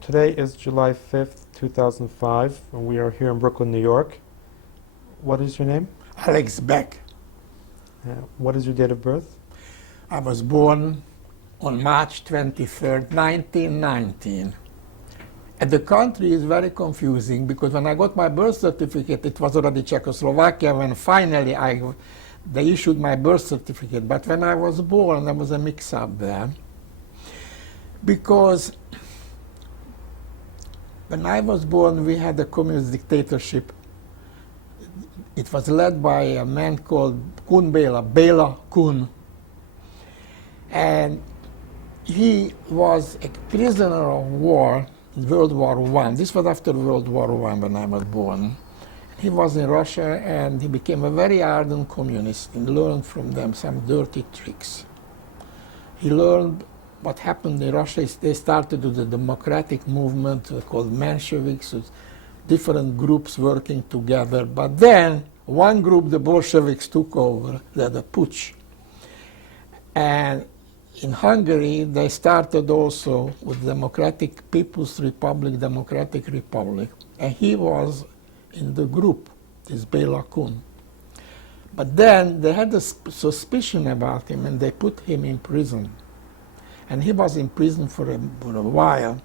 Today is July 5th, 2005, and we are here in Brooklyn, New York. What is your name? Alex Beck. What is your date of birth? I was born on March 23rd, 1919. And the country is very confusing because when I got my birth certificate, it was already Czechoslovakia when finally they issued my birth certificate. But when I was born, there was a mix-up there. Because when I was born, we had a communist dictatorship. It was led by a man called Bela Kun. And he was a prisoner of war in World War I. This was after World War I when I was born. He was in Russia and he became a very ardent communist and learned from them some dirty tricks. He learned what happened in Russia is they started with the democratic movement called Mensheviks, with different groups working together. But then one group, the Bolsheviks, took over, led a putsch. And in Hungary, they started also with Democratic People's Republic, Democratic Republic. And he was in the group, this Bela Kun. But then they had a suspicion about him and they put him in prison. And he was in prison for a while.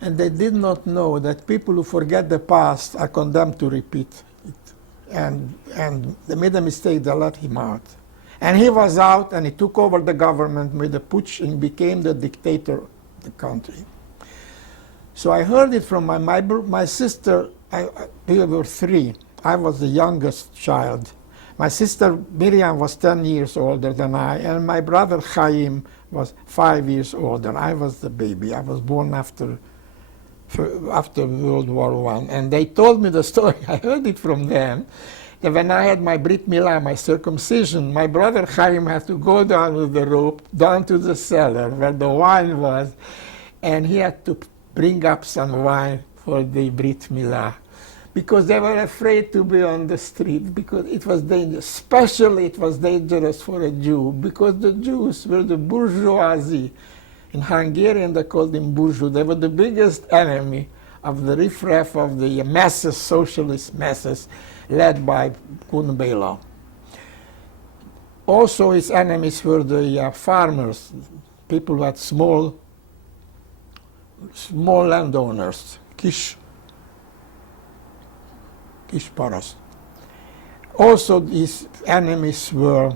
And they did not know that people who forget the past are condemned to repeat it. And they made a mistake, they let him out. And he was out and he took over the government, made a putsch, and became the dictator of the country. So I heard it from my sister. We were three. I was the youngest child. My sister Miriam was 10 years older than I, and my brother Chaim was 5 years older. I was the baby. I was born after World War I. And they told me the story. I heard it from them. That when I had my Brit Milah, my circumcision, my brother Chaim had to go down with the rope, down to the cellar where the wine was, and he had to bring up some wine for the Brit Milah. Because they were afraid to be on the street, because it was dangerous. Especially it was dangerous for a Jew, because the Jews were the bourgeoisie. In Hungarian they called them bourgeois. They were the biggest enemy of the riffraff of the masses, socialist masses, led by Kun Bela. Also his enemies were the farmers, people who had small landowners, kis paraszt. Also his enemies were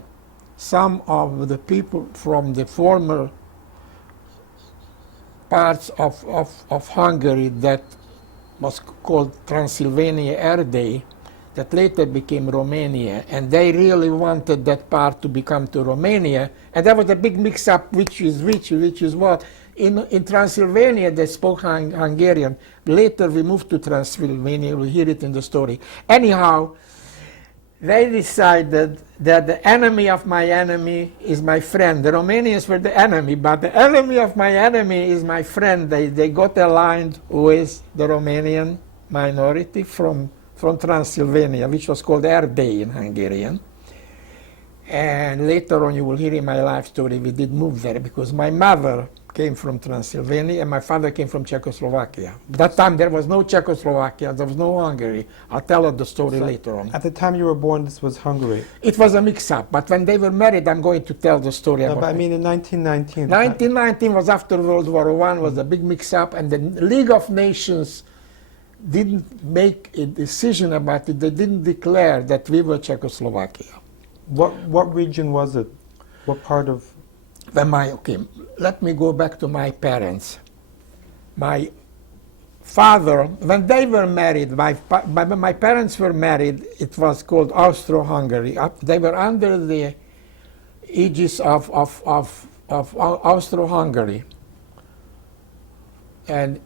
some of the people from the former parts of Hungary that was called Transylvania Erdély, that later became Romania, and they really wanted that part to become to Romania, and there was a big mix-up which is which is what. In Transylvania they spoke Hungarian. Later we moved to Transylvania, we hear it in the story. Anyhow, they decided that the enemy of my enemy is my friend. The Romanians were the enemy, but the enemy of my enemy is my friend. They got aligned with the Romanian minority from Transylvania, which was called Erdély in Hungarian. And later on you will hear in my life story, we did move there because my mother came from Transylvania and my father came from Czechoslovakia. That time there was no Czechoslovakia, there was no Hungary. I'll tell her the story later on. At the time you were born, this was Hungary. It was a mix-up, but when they were married, I'm going to tell the story about but I mean in 1919. 1919 was after World War I, was a big mix-up, and the League of Nations didn't make a decision about it. They didn't declare that we were Czechoslovakia. What region was it? What part of? Okay, let me go back to my parents. My father, when they were married, my parents were married, it was called Austro-Hungary. They were under the aegis of Austro-Hungary. And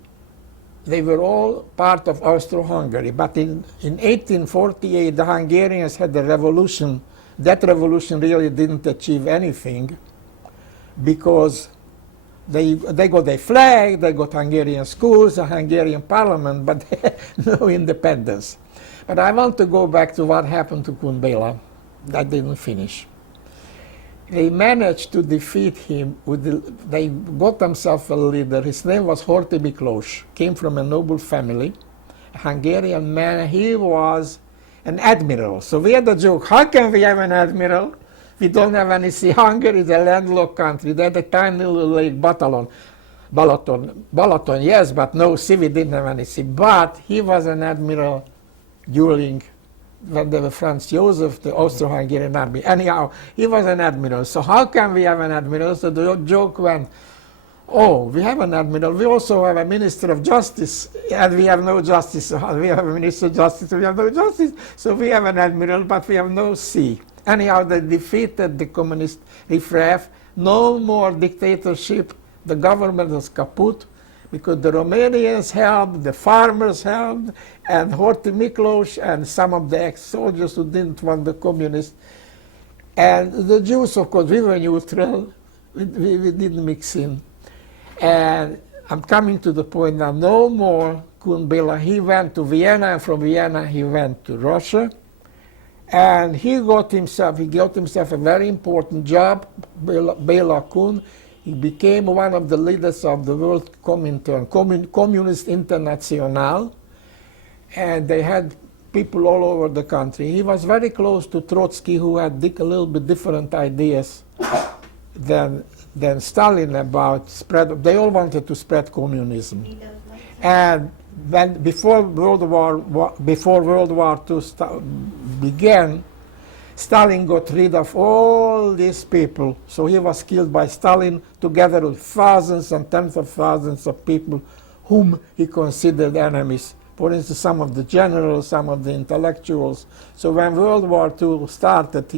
they were all part of Austro-Hungary. But in 1848, the Hungarians had a revolution. That revolution really didn't achieve anything because they got a flag, they got Hungarian schools, a Hungarian parliament, but no independence. But I want to go back to what happened to Kun Bela. That didn't finish. They managed to defeat him. They got themselves a leader. His name was Horthy Miklós. Came from a noble family, a Hungarian man. He was an admiral. So we had a joke, how can we have an admiral? We don't have any sea. Hungary is a landlocked country. They had a tiny little lake, Balaton, yes, but no sea. We didn't have any sea. But he was an admiral during when they were Franz Joseph, the Austro-Hungarian army. Anyhow, he was an admiral. So how can we have an admiral? So the joke went, oh, we have an admiral. We also have a minister of justice, and we have no justice. So we have a minister of justice, we have no justice. So we have an admiral, but we have no sea. Anyhow, they defeated the communist riffraff. No more dictatorship. The government was kaput, because the Romanians helped, the farmers helped, and Horthy Miklós and some of the ex-soldiers who didn't want the communists. And the Jews, of course, we were neutral. We didn't mix in. And I'm coming to the point now, no more Kun Béla. He went to Vienna, and from Vienna he went to Russia. And he got himself a very important job, Béla Kun. He became one of the leaders of the World Communist International, and they had people all over the country. He was very close to Trotsky, who had a little bit different ideas than Stalin about spread. They all wanted to spread communism. And when before World War II began, Stalin got rid of all these people. So he was killed by Stalin together with thousands and tens of thousands of people whom he considered enemies. For instance, some of the generals, some of the intellectuals. So when World War II started,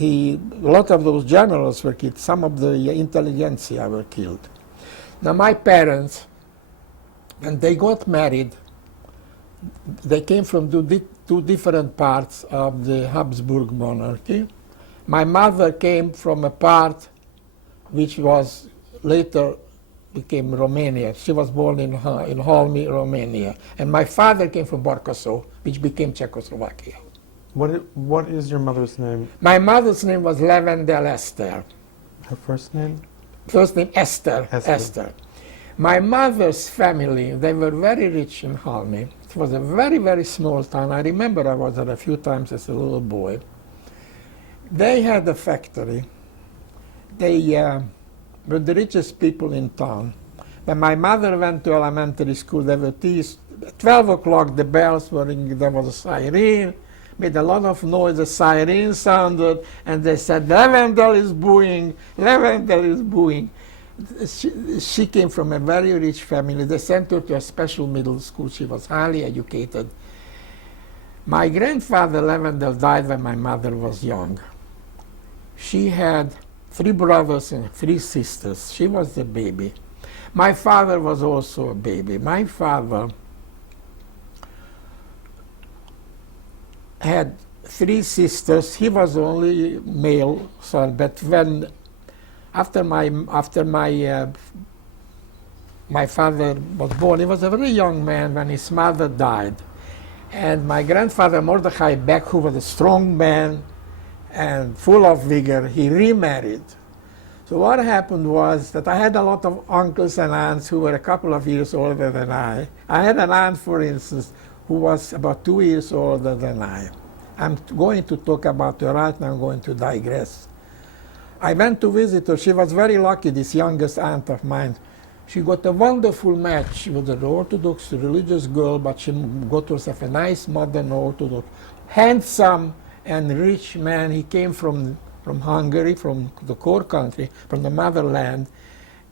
a lot of those generals were killed. Some of the intelligentsia were killed. Now my parents, when they got married, they came from two different parts of the Habsburg monarchy. My mother came from a part which was later became Romania. She was born in Halmi, Romania. And my father came from Barkasov, which became Czechoslovakia. What is your mother's name? My mother's name was Levendel Esther. Her first name? First name Esther. Esther. My mother's family, they were very rich in Halmi. It was a very, very small town. I remember I was there a few times as a little boy. They had a factory. They were the richest people in town. When my mother went to elementary school, there were these, 12 o'clock, the bells were ringing, there was a siren, made a lot of noise, the siren sounded, and they said, Levendel is booing, Levendel is booing. She came from a very rich family. They sent her to a special middle school. She was highly educated. My grandfather, Levendel, died when my mother was young. She had 3 brothers and 3 sisters. She was the baby. My father was also a baby. My father had 3 sisters. He was only male son, but when after my father was born, he was a very young man when his mother died. And my grandfather, Mordechai Beck, who was a strong man and full of vigor, he remarried. So what happened was that I had a lot of uncles and aunts who were a couple of years older than I. I had an aunt, for instance, who was about 2 years older than I. I'm going to talk about her right now. I'm going to digress. I went to visit her. She was very lucky, this youngest aunt of mine. She got a wonderful match. She was an Orthodox religious girl, but she got herself a nice modern Orthodox, handsome and rich man. He came from Hungary, from the core country, from the motherland.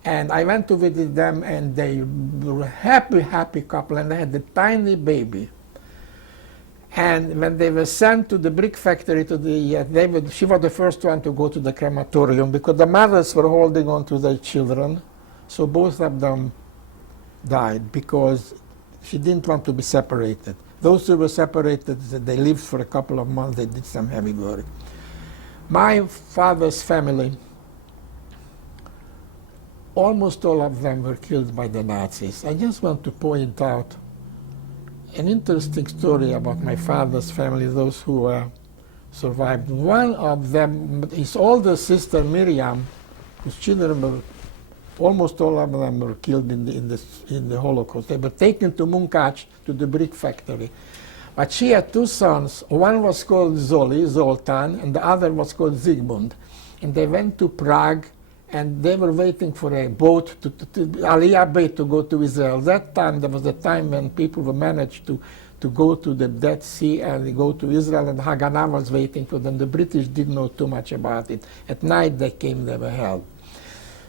And I went to visit them, and they were a happy, happy couple, and they had a tiny baby. And when they were sent to the brick factory, she was the first one to go to the crematorium because the mothers were holding on to their children. So both of them died because she didn't want to be separated. Those who were separated, they lived for a couple of months. They did some heavy work. My father's family, almost all of them were killed by the Nazis. I just want to point out an interesting story about my father's family, those who survived. One of them, his older sister Miriam, whose children were, almost all of them were killed in the Holocaust. They were taken to Munkac, to the brick factory. But she had two sons. One was called Zoltan, and the other was called Zygmunt. And they went to Prague, and they were waiting for a boat, Aliyah Bay, to go to Israel. That time, there was a time when people were managed to go to the Dead Sea and go to Israel, and Haganah was waiting for them. The British didn't know too much about it. At night they came, they were held.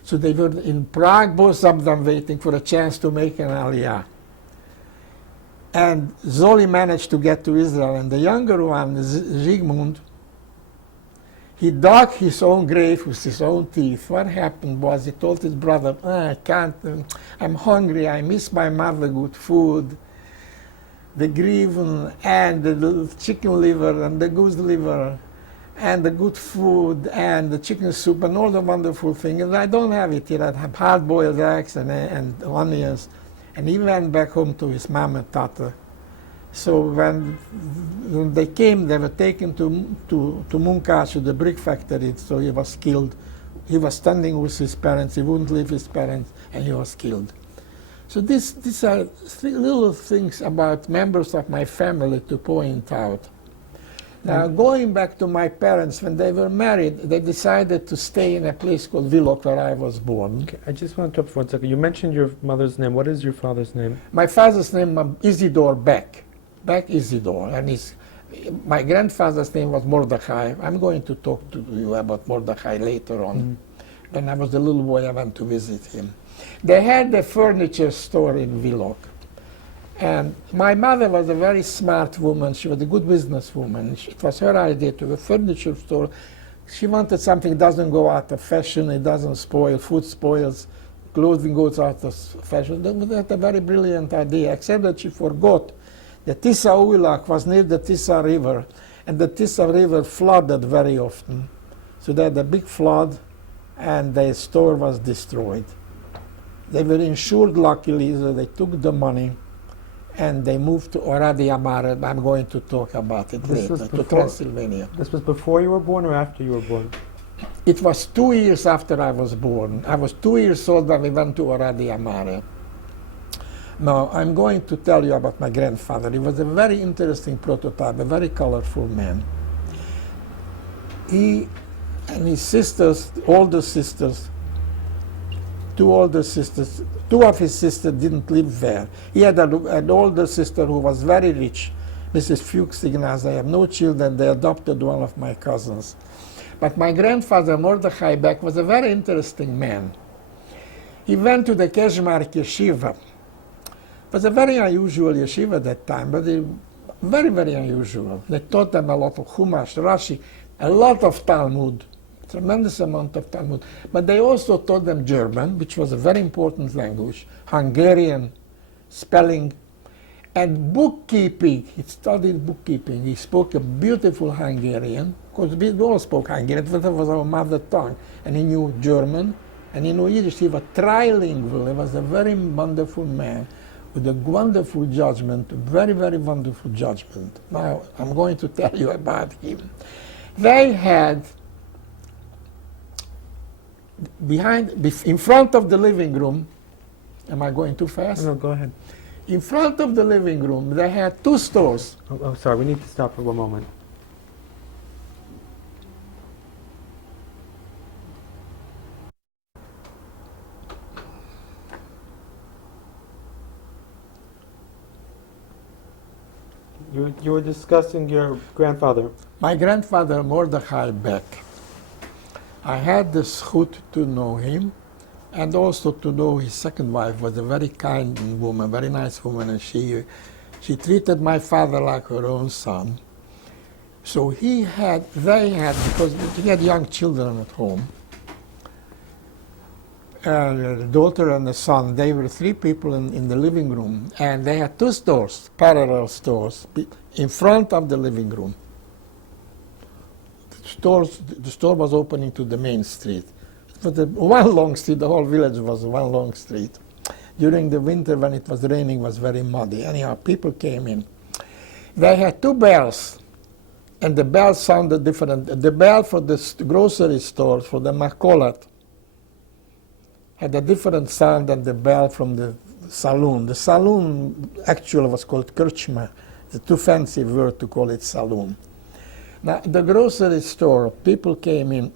So they were in Prague, both of them waiting for a chance to make an Aliyah. And Zoli managed to get to Israel, and the younger one, Zygmunt, he dug his own grave with his own teeth. What happened was he told his brother, I can't, I'm hungry, I miss my mother, good food. The grievin and the chicken liver and the goose liver and the good food and the chicken soup and all the wonderful things. And I don't have it here. I have hard-boiled eggs and onions. And he went back home to his mom and tata. So when they came, they were taken to Munkac, to the brick factory. So he was killed. He was standing with his parents. He wouldn't leave his parents, and he was killed. So these are little things about members of my family to point out. Now, going back to my parents, when they were married, they decided to stay in a place called Willock, where I was born. Okay, I just want to interrupt for 1 second. You mentioned your mother's name. What is your father's name? My father's name is Isidore Beck. Beck Isidore. And my grandfather's name was Mordechai. I'm going to talk to you about Mordechai later on. When I was a little boy, I went to visit him. They had a furniture store in Willock. And my mother was a very smart woman. She was a good businesswoman. It was her idea to have a furniture store. She wanted something that doesn't go out of fashion, it doesn't spoil, food spoils, clothing goes out of fashion. That was a very brilliant idea, except that she forgot that Tisa Uilak was near the Tisa River, and the Tisa River flooded very often. So they had a big flood, and the store was destroyed. They were insured, luckily, so they took the money, and they moved to Oradea Mare. I'm going to talk about it later, to Transylvania. This was before you were born or after you were born? It was 2 years after I was born. I was 2 years old when we went to Oradea Mare. Now, I'm going to tell you about my grandfather. He was a very interesting prototype, a very colorful man. He and his sisters, older sisters, two of his sisters didn't live there. He had an older sister who was very rich, Mrs. Fuchs Ignaz. They have no children. They adopted one of my cousins. But my grandfather, Mordechai Beck, was a very interesting man. He went to the Keshmark Yeshiva. It was a very unusual yeshiva at that time, but very, very unusual. They taught them a lot of Chumash, Rashi, a lot of Talmud, tremendous amount of Talmud. But they also taught them German, which was a very important language, Hungarian, spelling, and bookkeeping. He studied bookkeeping. He spoke a beautiful Hungarian, because we all spoke Hungarian, that was our mother tongue. And he knew German, and he knew Yiddish. He was trilingual. He was a very wonderful man with a wonderful judgment, very, very wonderful judgment. Now, I'm going to tell you about him. They had in front of the living room, am I going too fast? No, go ahead. In front of the living room, they had two stores. Oh, sorry, we need to stop for 1 moment. You were discussing your grandfather. My grandfather, Mordechai Beck. I had the zchut to know him, and also to know his second wife was a very kind woman, very nice woman, and she treated my father like her own son. So they had, because he had young children at home, the daughter and the son, they were three people in the living room, and they had two stores, parallel stores, in front of the living room. The store was opening to the main street. It was one long street, the whole village was one long street. During the winter, when it was raining, it was very muddy. Anyhow, people came in. They had two bells. and the bell sounded different. The bell for the grocery store, for the Macolat, had a different sound than the bell from the saloon. The saloon actually was called Kirchma. It's a too fancy word to call it saloon. Now, the grocery store, people came in,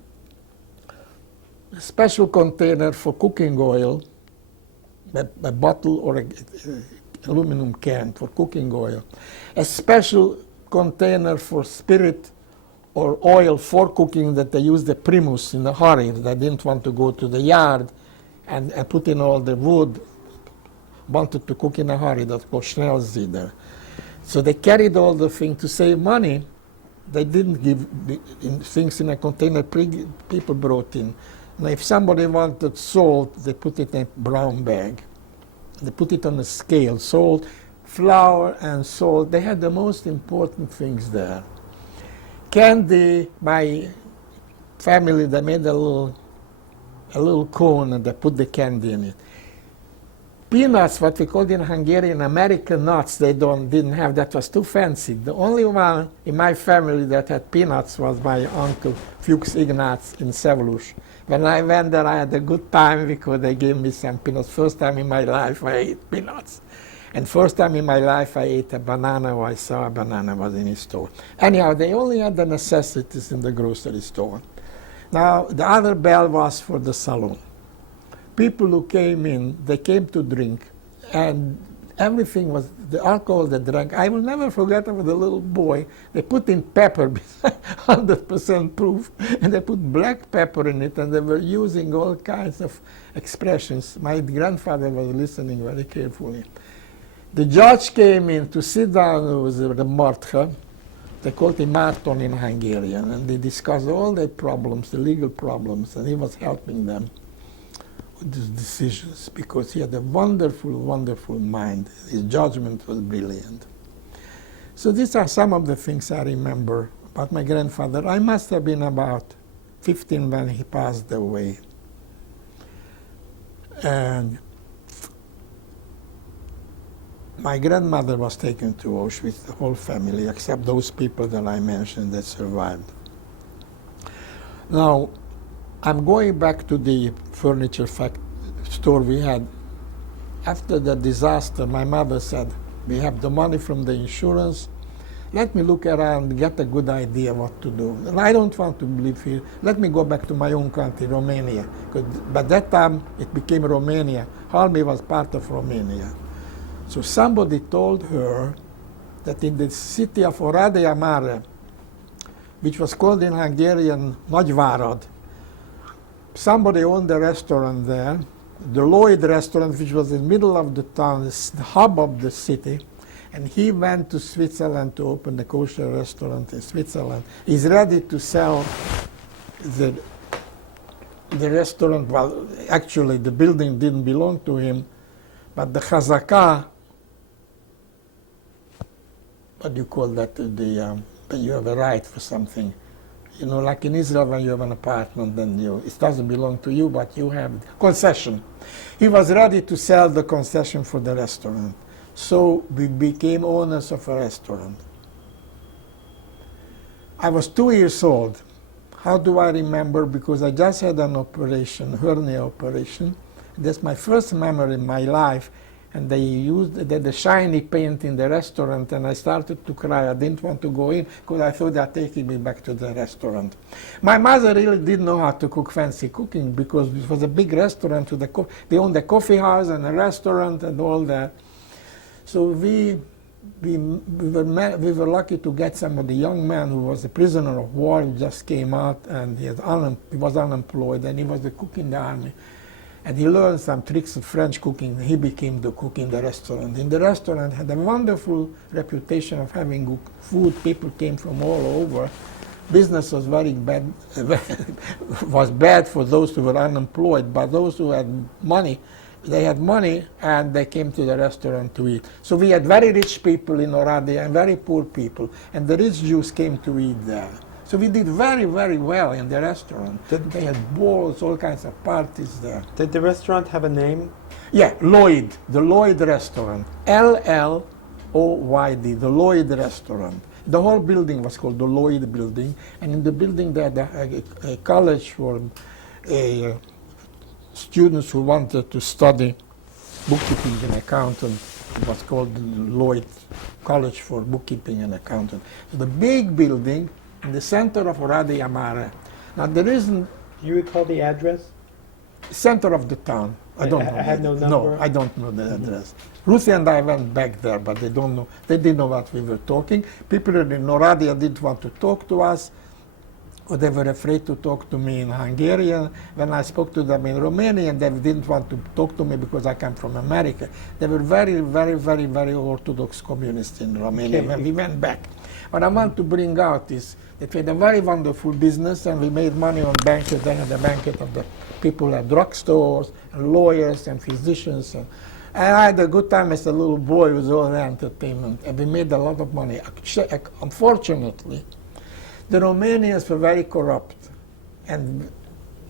a special container for cooking oil, a bottle or a aluminum can for cooking oil, a special container for spirit or oil for cooking that they used the primus in a hurry. They didn't want to go to the yard and put in all the wood, wanted to cook in a hurry. That's called Schnellsieder. So they carried all the things to save money. They didn't give things in a container people brought in. Now, if somebody wanted salt, they put it in a brown bag. They put it on a scale, salt, flour and salt. They had the most important things there. Candy, my family, they made a little cone and they put the candy in it. Peanuts, what we called in Hungarian American nuts, they didn't have. That was too fancy. The only one in my family that had peanuts was my uncle Fuchs Ignaz in Sevelus. When I went there, I had a good time because they gave me some peanuts. First time in my life I ate peanuts. And first time in my life I ate a banana, or I saw a banana was in a store. Anyhow, they only had the necessities in the grocery store. Now, the other bell was for the saloon. People who came in, they came to drink, and everything was, the alcohol they drank. I will never forget with a little boy, they put in pepper, 100% proof, and they put black pepper in it, and they were using all kinds of expressions. My grandfather was listening very carefully. The judge came in to sit down with the Martha. They called him Marton in Hungarian, and they discussed all their problems, the legal problems, and he was helping them with these decisions because he had a wonderful, wonderful mind. His judgment was brilliant. So these are some of the things I remember about my grandfather. I must have been about 15 when he passed away. And my grandmother was taken to Auschwitz, the whole family, except those people that I mentioned that survived. Now, I'm going back to the furniture store we had. After the disaster, my mother said, we have the money from the insurance. Let me look around, get a good idea what to do. And I don't want to live here. Let me go back to my own country, Romania. Because by that time, it became Romania. Halmi was part of Romania. So somebody told her that in the city of Oradea Mare, which was called in Hungarian Nagyvárad, somebody owned a restaurant there, the Lloyd restaurant, which was in the middle of the town, the hub of the city, and he went to Switzerland to open a kosher restaurant in Switzerland. He's ready to sell the restaurant. Well, actually, the building didn't belong to him, but the chazaka, what do you call that, when you have a right for something. You know, like in Israel, when you have an apartment, then it doesn't belong to you, but you have concession. He was ready to sell the concession for the restaurant. So we became owners of a restaurant. I was 2 years old. How do I remember? Because I just had an operation, hernia operation. That's my first memory in my life. And they used the shiny paint in the restaurant, and I started to cry. I didn't want to go in because I thought they were taking me back to the restaurant. My mother really didn't know how to cook fancy cooking because it was a big restaurant. They owned a coffee house and a restaurant and all that. So we were lucky to get somebody, a young man who was a prisoner of war, who just came out, and he was unemployed, and he was the cook in the army. And he learned some tricks of French cooking. He became the cook in the restaurant. In the restaurant had a wonderful reputation of having good food. People came from all over. Business was very bad, was bad for those who were unemployed, but those who had money, they had money and they came to the restaurant to eat. So we had very rich people in Oradea and very poor people, and the rich Jews came to eat there. So we did very, very well in the restaurant. They had balls, all kinds of parties there. Did the restaurant have a name? Yeah, Lloyd, the Lloyd restaurant. Lloyd, the Lloyd restaurant. The whole building was called the Lloyd Building, and in the building there, a college for students who wanted to study bookkeeping and accounting. It was called the Lloyd College for Bookkeeping and Accounting. The big building in the center of Oradea Mare. Now there isn't Do you recall the address? center of the town. I don't know. I had no No, number? I don't know the address. Ruthie and I went back there, but they don't know. They didn't know what we were talking. People in Oradea didn't want to talk to us, or they were afraid to talk to me in Hungarian. When I spoke to them in Romanian, they didn't want to talk to me because I come from America. They were very, very, very, very Orthodox communists in Romania Okay. when we went back. What I want to bring out is that we had a very wonderful business, and we made money on banquet. Then the banquet of the people at drugstores, and lawyers, and physicians. And I had a good time as a little boy with all the entertainment, and we made a lot of money. Unfortunately, the Romanians were very corrupt, and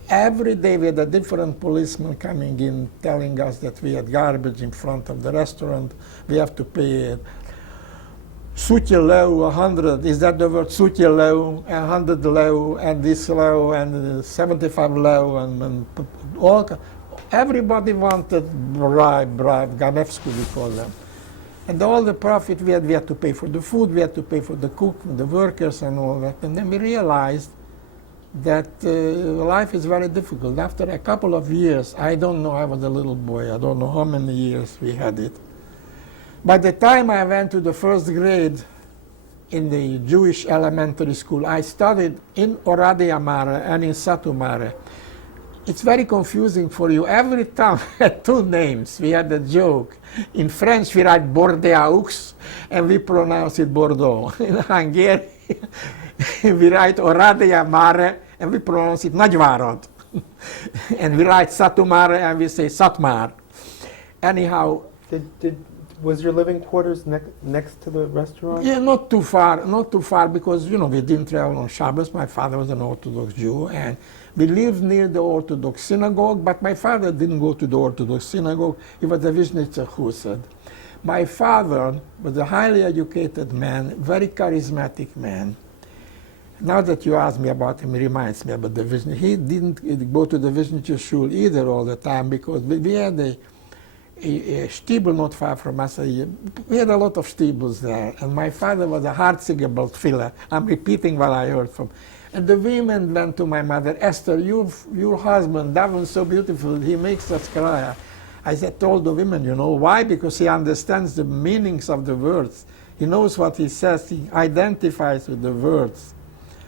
every day we had a different policeman coming in telling us that we had garbage in front of the restaurant. We have to pay Sutya leu, 100, is that the word? Sutya leu, 100 leu, and this leu, and 75 leu, and all. Everybody wanted bribe, Ganevsku we call them. And all the profit we had to pay for the food, we had to pay for the cook, the workers, and all that. And then we realized that life is very difficult. After a couple of years, I don't know, I was a little boy, I don't know how many years we had it. By the time I went to the first grade in the Jewish elementary school, I studied in Oradea Mare and in Satu Mare. It's very confusing for you. Every town had two names. We had a joke. In French, we write Bordeaux, and we pronounce it Bordeaux. In Hungarian, we write Oradea Mare, and we pronounce it Nagyvárad. And we write Satu Mare, and we say Satmar. Anyhow, Was your living quarters next to the restaurant? yeah, not too far, because, you know, we didn't travel on Shabbos. My father was an Orthodox Jew, and we lived near the Orthodox synagogue, but my father didn't go to the Orthodox synagogue. He was a Vishnitzer Chusad. My father was a highly educated man, very charismatic man. Now that you ask me about him, it reminds me about the Vishnitzer. He didn't go to the Vishnitzer shul either all the time, because we had a stiebel not far from us. We had a lot of stiebels there, and my father was a hartziger filler. I'm repeating what I heard from. And the women went to my mother, Esther, your husband, that was so beautiful, he makes us cry. I told the women, you know why? Because he understands the meanings of the words. He knows what he says, he identifies with the words,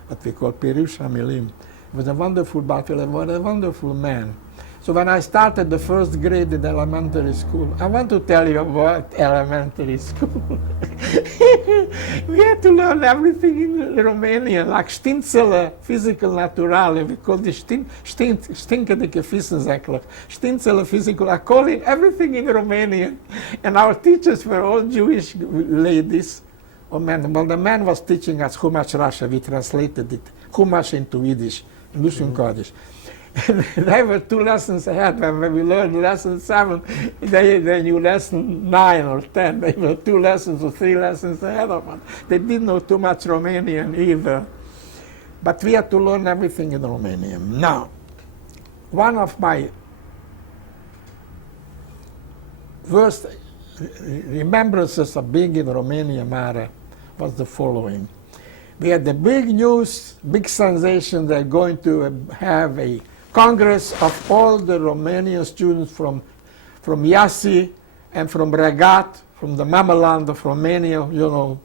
what we call Pirush HaMilim. He was a wonderful Balfiller, was a wonderful man. So when I started the first grade in elementary school, I want to tell you about elementary school. We had to learn everything in Romanian, like Stințele physical naturale. We called it stinkerdike Wissensäckler. Stințele physical, I call it everything in Romanian. And our teachers were all Jewish ladies. Or men. Well, the man was teaching us Chumash Rasha. We translated it, Chumash into Yiddish, Lushun Kodesh. They were 2 lessons ahead. When we learned lesson 7, they knew lesson 9 or 10. They were 2 lessons or 3 lessons ahead of us. They didn't know too much Romanian either. But we had to learn everything in Romanian. Now, one of my worst remembrances of being in Romania Mare was the following. We had the big news, big sensation, they're going to have a Congress of all the Romanian students from Iasi and from Regat, from the mama land of Romania, you know,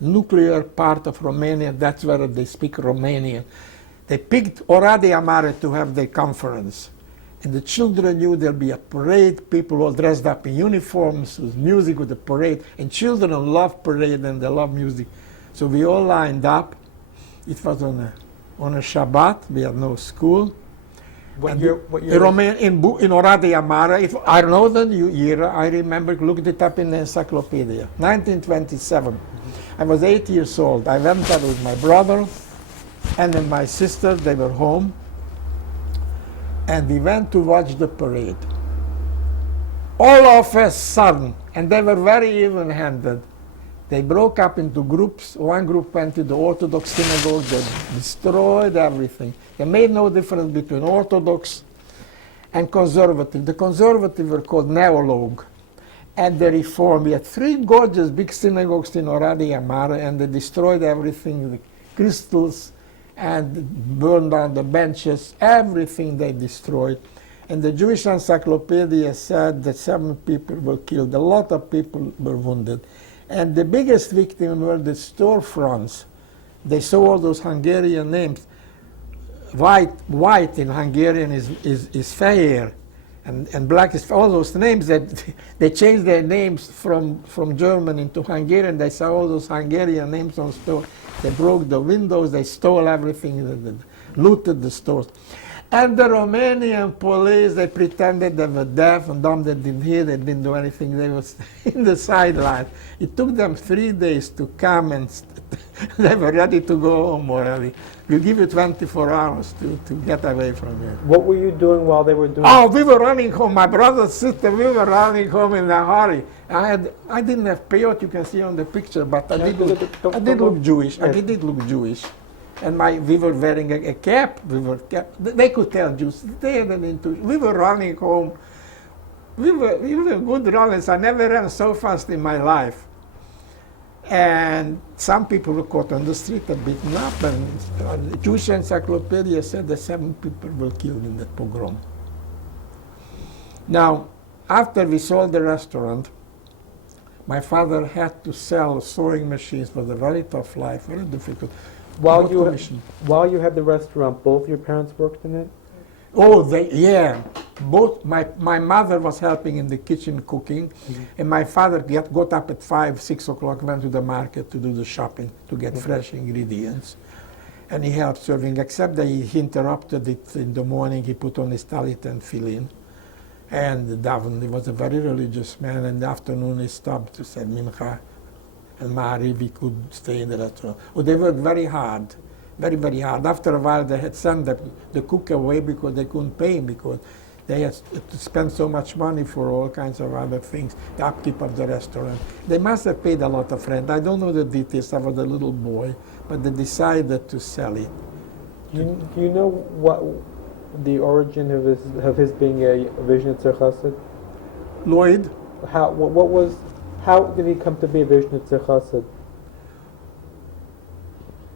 nuclear part of Romania, that's where they speak Romanian. They picked Oradea Mare to have their conference. And the children knew there'll be a parade, people all dressed up in uniforms, with music with the parade, and children love parade and they love music. So we all lined up. It was on a Shabbat, we had no school. What year? In Oradea Mare, I know the year, I remember, looked it up in the encyclopedia, 1927. I was 8 years old. I went there with my brother and then my sister, they were home. And we went to watch the parade. All of a sudden, and they were very even-handed, They broke up into groups. One group went to the Orthodox synagogue. They destroyed everything. They made no difference between Orthodox and conservative. The conservative were called neologue. And the Reform. We had 3 gorgeous big synagogues in Oradea Mare, and they destroyed everything, the crystals, and burned down the benches, everything they destroyed. And the Jewish Encyclopedia said that 7 people were killed, a lot of people were wounded. And the biggest victim were the storefronts. They saw all those Hungarian names. White in Hungarian is fair, and black is all those names that they changed their names from German into Hungarian. They saw all those Hungarian names on stores. They broke the windows, they stole everything, they looted the stores. And the Romanian police, they pretended they were deaf and dumb, they didn't hear, they didn't do anything, they were in the sideline. It took them 3 days to come, and they were ready to go home already. We'll give you 24 hours to get away from here. What were you doing while they were doing? Oh, we were running home. My brother and sister, we were running home in a hurry. I didn't have peyote, you can see on the picture, but I did look Jewish. Yes. I did look Jewish. And we were wearing a cap. They could tell Jews. We were running home. We were good runners. I never ran so fast in my life. And some people were caught on the street and beaten up. And the Jewish Encyclopedia said that 7 people were killed in that pogrom. Now, after we sold the restaurant, my father had to sell sewing machines. It was a very tough life, very difficult. While you had the restaurant, both your parents worked in it? Oh, yeah. Both my mother was helping in the kitchen cooking, and my father got up at 5, 6 o'clock, went to the market to do the shopping, to get fresh ingredients. And he helped serving, except that he interrupted it in the morning. He put on his talit and filin. And davened. He was a very religious man. In the afternoon, he stopped to say mincha. And Mari, we could stay in the restaurant. Oh, they worked very hard, very, very hard. After a while, they had sent the cook away because they couldn't pay him, because they had to spend so much money for all kinds of other things, the upkeep of the restaurant. They must have paid a lot of rent. I don't know the details. I was a little boy, but they decided to sell it. Do you know what the origin of his being a Vizhnitzer Chassid? Lloyd? How did he come to be a Vizhnitzer Chassid?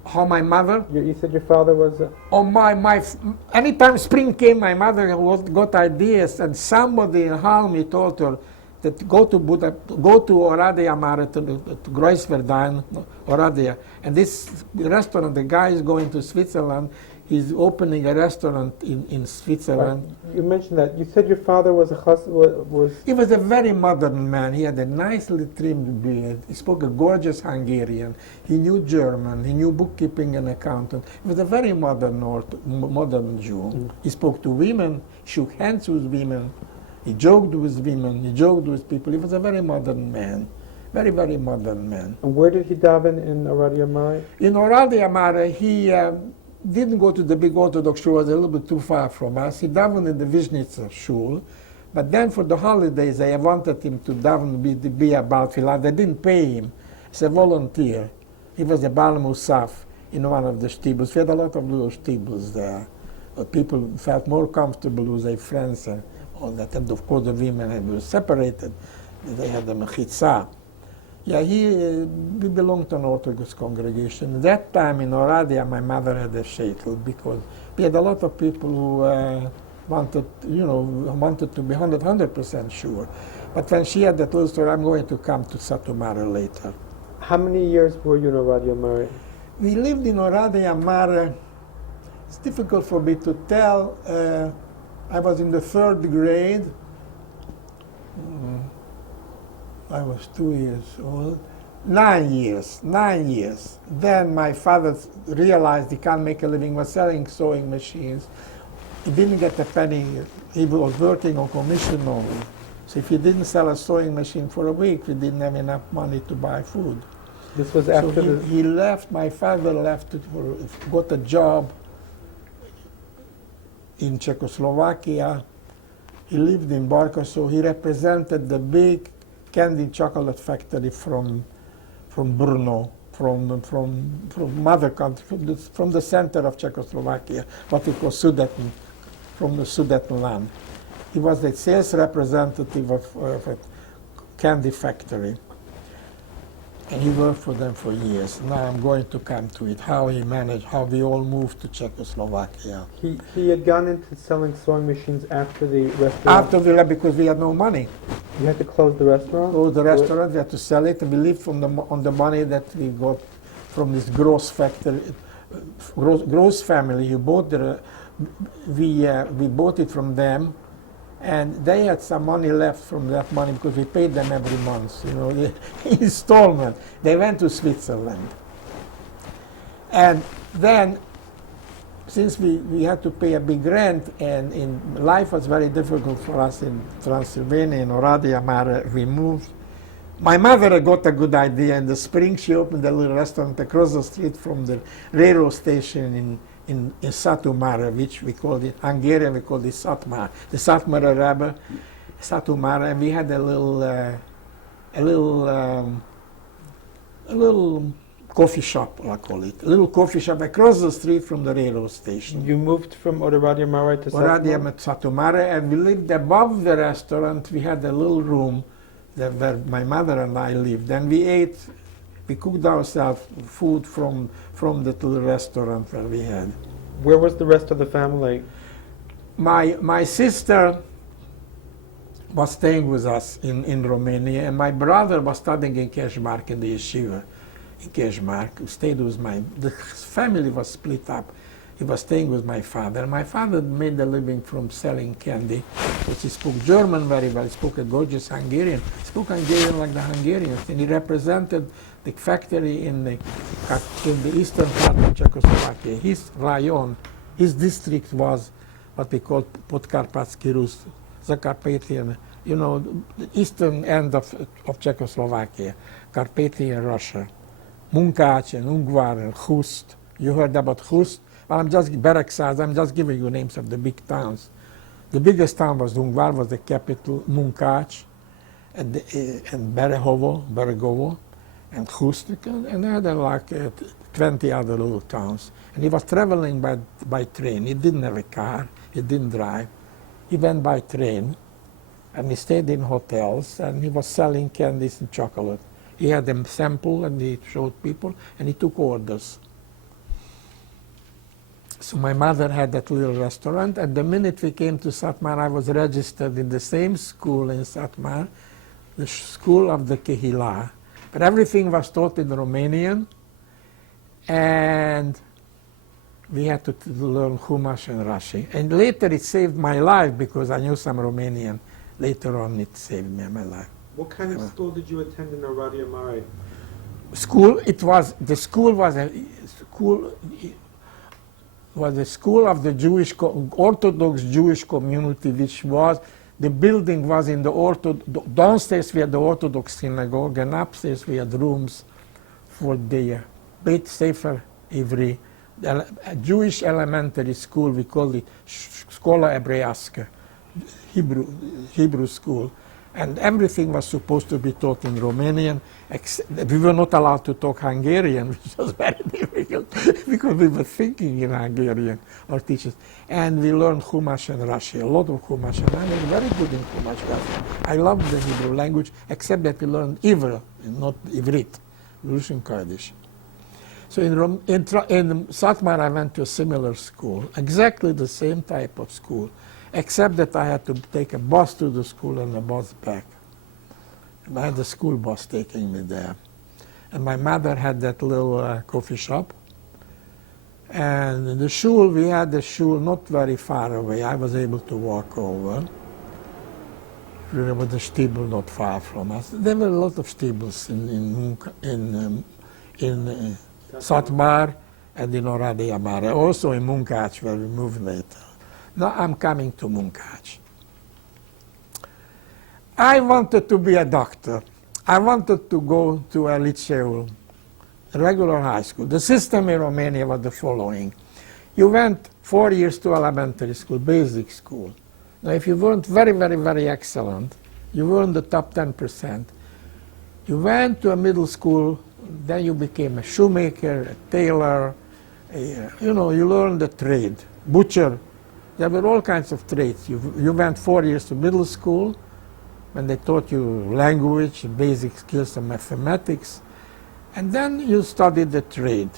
How my mother? You said your father was a... Oh, anytime spring came, my mother got ideas, and somebody in Halmi told her that go to Oradea Mare, to Groisverdain, Oradea. And this restaurant, the guy is going to Switzerland. He's opening a restaurant in Switzerland. Right. You mentioned that. You said your father was a chassid. He was a very modern man. He had a nicely trimmed beard. He spoke a gorgeous Hungarian. He knew German. He knew bookkeeping and accounting. He was a very modern Jew. He spoke to women, shook hands with women. He joked with women. He joked with people. He was a very modern man. Very, very modern man. And where did he daven in Oradea Mare? In Oradea Mare, he didn't go to the big Orthodox shul. It was a little bit too far from us. He davened in the Vizhnitzer shul, but then for the holidays they wanted him to daven, be a Baal Tfilah. They didn't pay him. He's a volunteer. He was a Baal Musaf in one of the shtibbles. We had a lot of little shtibbles there. But people felt more comfortable with their friends and all that. And of course the women were separated. They had the mechitzah. Yeah, we belonged to an Orthodox congregation. At that time in Oradea, my mother had a sheitel, because we had a lot of people who wanted to be 100% sure. But when she had that little story, I'm going to come to Satu Mare later. How many years were you in Oradea Mare? We lived in Oradea Mare. It's difficult for me to tell. I was in the 3rd grade. I was 2 years old. 9 years. Then my father realized he can't make a living, was selling sewing machines. He didn't get a penny. He was working on commission only. So if he didn't sell a sewing machine for a week, we didn't have enough money to buy food. This was after so he left. My father left, got a job in Czechoslovakia. He lived in Barca, so he represented the big candy chocolate factory from from Brno, from mother country, from the center of Czechoslovakia, what we call Sudeten, from the Sudetenland. He was the sales representative of a candy factory. And he worked for them for years. Now I'm going to come to it, how he managed, how we all moved to Czechoslovakia. He had gone into selling sewing machines after the restaurant? After we left, because we had no money. You had to close the restaurant? Close the restaurant, we had to sell it, and we lived on the money that we got from this Gross factory, Gross family. You bought we bought it from them, and they had some money left from that money because we paid them every month, you know, installment. They went to Switzerland. And then, since we had to pay a big rent, and life was very difficult for us in Transylvania, in Oradea Mare, we moved. My mother got a good idea. In the spring, she opened a little restaurant across the street from the railroad station in Satu Mare, which we called it, Hungarian, we called it Satmar, the Satmar Arabe, Satu Mare, and we had a little coffee shop, I call it, a little coffee shop across the street from the railroad station. You moved from Oradea Mare to Oradea to Satu Mare, and we lived above the restaurant. We had a little room where my mother and I lived, and we cooked ourselves food from the little restaurant where we had. Where was the rest of the family? My sister was staying with us in Romania, and my brother was studying in Kecmark in the yeshiva in Kecmark. Stayed with the family was split up. He was staying with my father. My father made a living from selling candy, because he spoke German very well. He spoke a gorgeous Hungarian. He spoke Hungarian like the Hungarians, and he represented the factory in the eastern part of Czechoslovakia. His rayon, his district was what we call Podkarpatsky Rus, the Carpathian, you know, the eastern end of Czechoslovakia, Carpathian Russia. Munkács and Ungvar and Hust. You heard about Hust? Well, I'm just giving you names of the big towns. The biggest town was Ungvar, was the capital, Munkács, and Berehovo, and Hust, and other like 20 other little towns. And he was traveling by train. He didn't have a car. He didn't drive. He went by train, and he stayed in hotels, and he was selling candies and chocolate. He had them sample, and he showed people, and he took orders. So my mother had that little restaurant, and the minute we came to Satmar, I was registered in the same school in Satmar, the school of the Kehila. But everything was taught in Romanian, and we had to learn Chumash and Rashi. And later it saved my life because I knew some Romanian. Later on it saved me my life. What kind of school did you attend in Oradea Mare? The school was a school of the Orthodox Jewish community, which was, the building was in the downstairs we had the Orthodox synagogue, and upstairs we had rooms for the Beit Sefer Ivri, a Jewish elementary school. We called it Škola Hebrejska, Hebrew school. And everything was supposed to be taught in Romanian. We were not allowed to talk Hungarian, which was very difficult because we were thinking in Hungarian, our teachers. And we learned Chumash and Rashi, a lot of Chumash, and I was very good in Chumash. I loved the Hebrew language, except that we learned Ivr, not Ivrit, Russian Kurdish. So in Satmar, I went to a similar school, exactly the same type of school, except that I had to take a bus to the school and a bus back. I had the school bus taking me there. And my mother had that little coffee shop. And the shul, we had the shul not very far away. I was able to walk over. There was a shtibel not far from us. There were a lot of shtibels in Satmar and in Oradea Mare, also in Munkács, where we moved later. Now I'm coming to Munkács. I wanted to be a doctor. I wanted to go to a liceu, a regular high school. The system in Romania was the following. You went 4 years to elementary school, basic school. Now if you weren't very, very, very excellent, you were in the top 10%. You went to a middle school, Then you became a shoemaker, a tailor, you learned the trade, butcher. There were all kinds of trades. You went 4 years to middle school, when they taught you language, basic skills of mathematics, and then you studied the trade.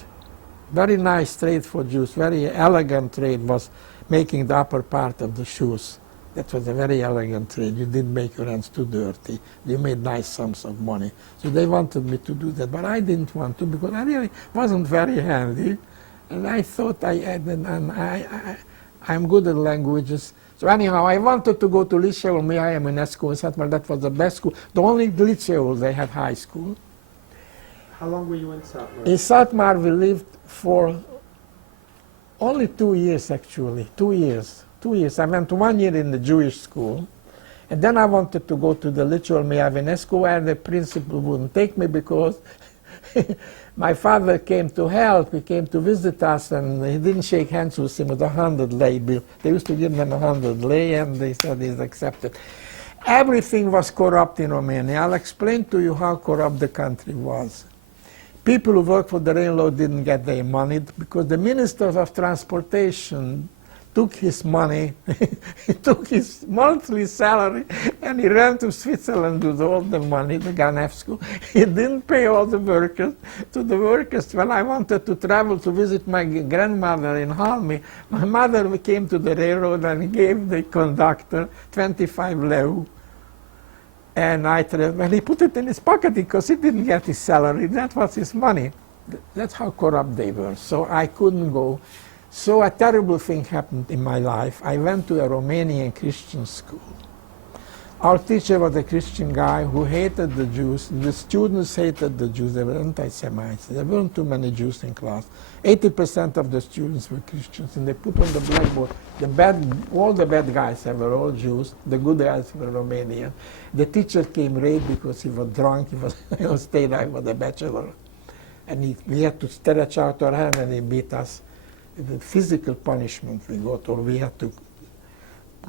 Very nice trade for Jews, very elegant trade was making the upper part of the shoes. That was a very elegant trade. You didn't make your hands too dirty. You made nice sums of money. So they wanted me to do that, but I didn't want to because I really wasn't very handy. And I thought I'm good at languages. So anyhow, I wanted to go to Liceu Mihail Eminescu in Satmar. That was the best school. The only Liceu they had high school. How long were you in Satmar? In Satmar we lived for only 2 years actually, 2 years. 2 years. I went 1 year in the Jewish school, and then I wanted to go to the Liceu Mihail Eminescu, where the principal wouldn't take me because my father came to help. He came to visit us, and he didn't shake hands with him with 100 lei bill. They used to give them 100 lei, and they said he's accepted. Everything was corrupt in Romania. I'll explain to you how corrupt the country was. People who worked for the railroad didn't get their money because the minister of transportation took his money, he took his monthly salary, and he ran to Switzerland with all the money, the Ganevsku. He didn't pay all the workers. To the workers, when I wanted to travel to visit my grandmother in Halmi, my mother came to the railroad and gave the conductor 25 leu. And he put it in his pocket because he didn't get his salary. That was his money. That's how corrupt they were. So I couldn't go. So a terrible thing happened in my life. I went to a Romanian Christian school. Our teacher was a Christian guy who hated the Jews. The students hated the Jews. They were anti-Semites. There weren't too many Jews in class. 80% of the students were Christians, and they put on the blackboard all the bad guys were all Jews. The good guys were Romanian. The teacher came late because he was drunk. He was stayed out with a bachelor, and we had to stretch out our hand, and he beat us. The physical punishment we got, or we had to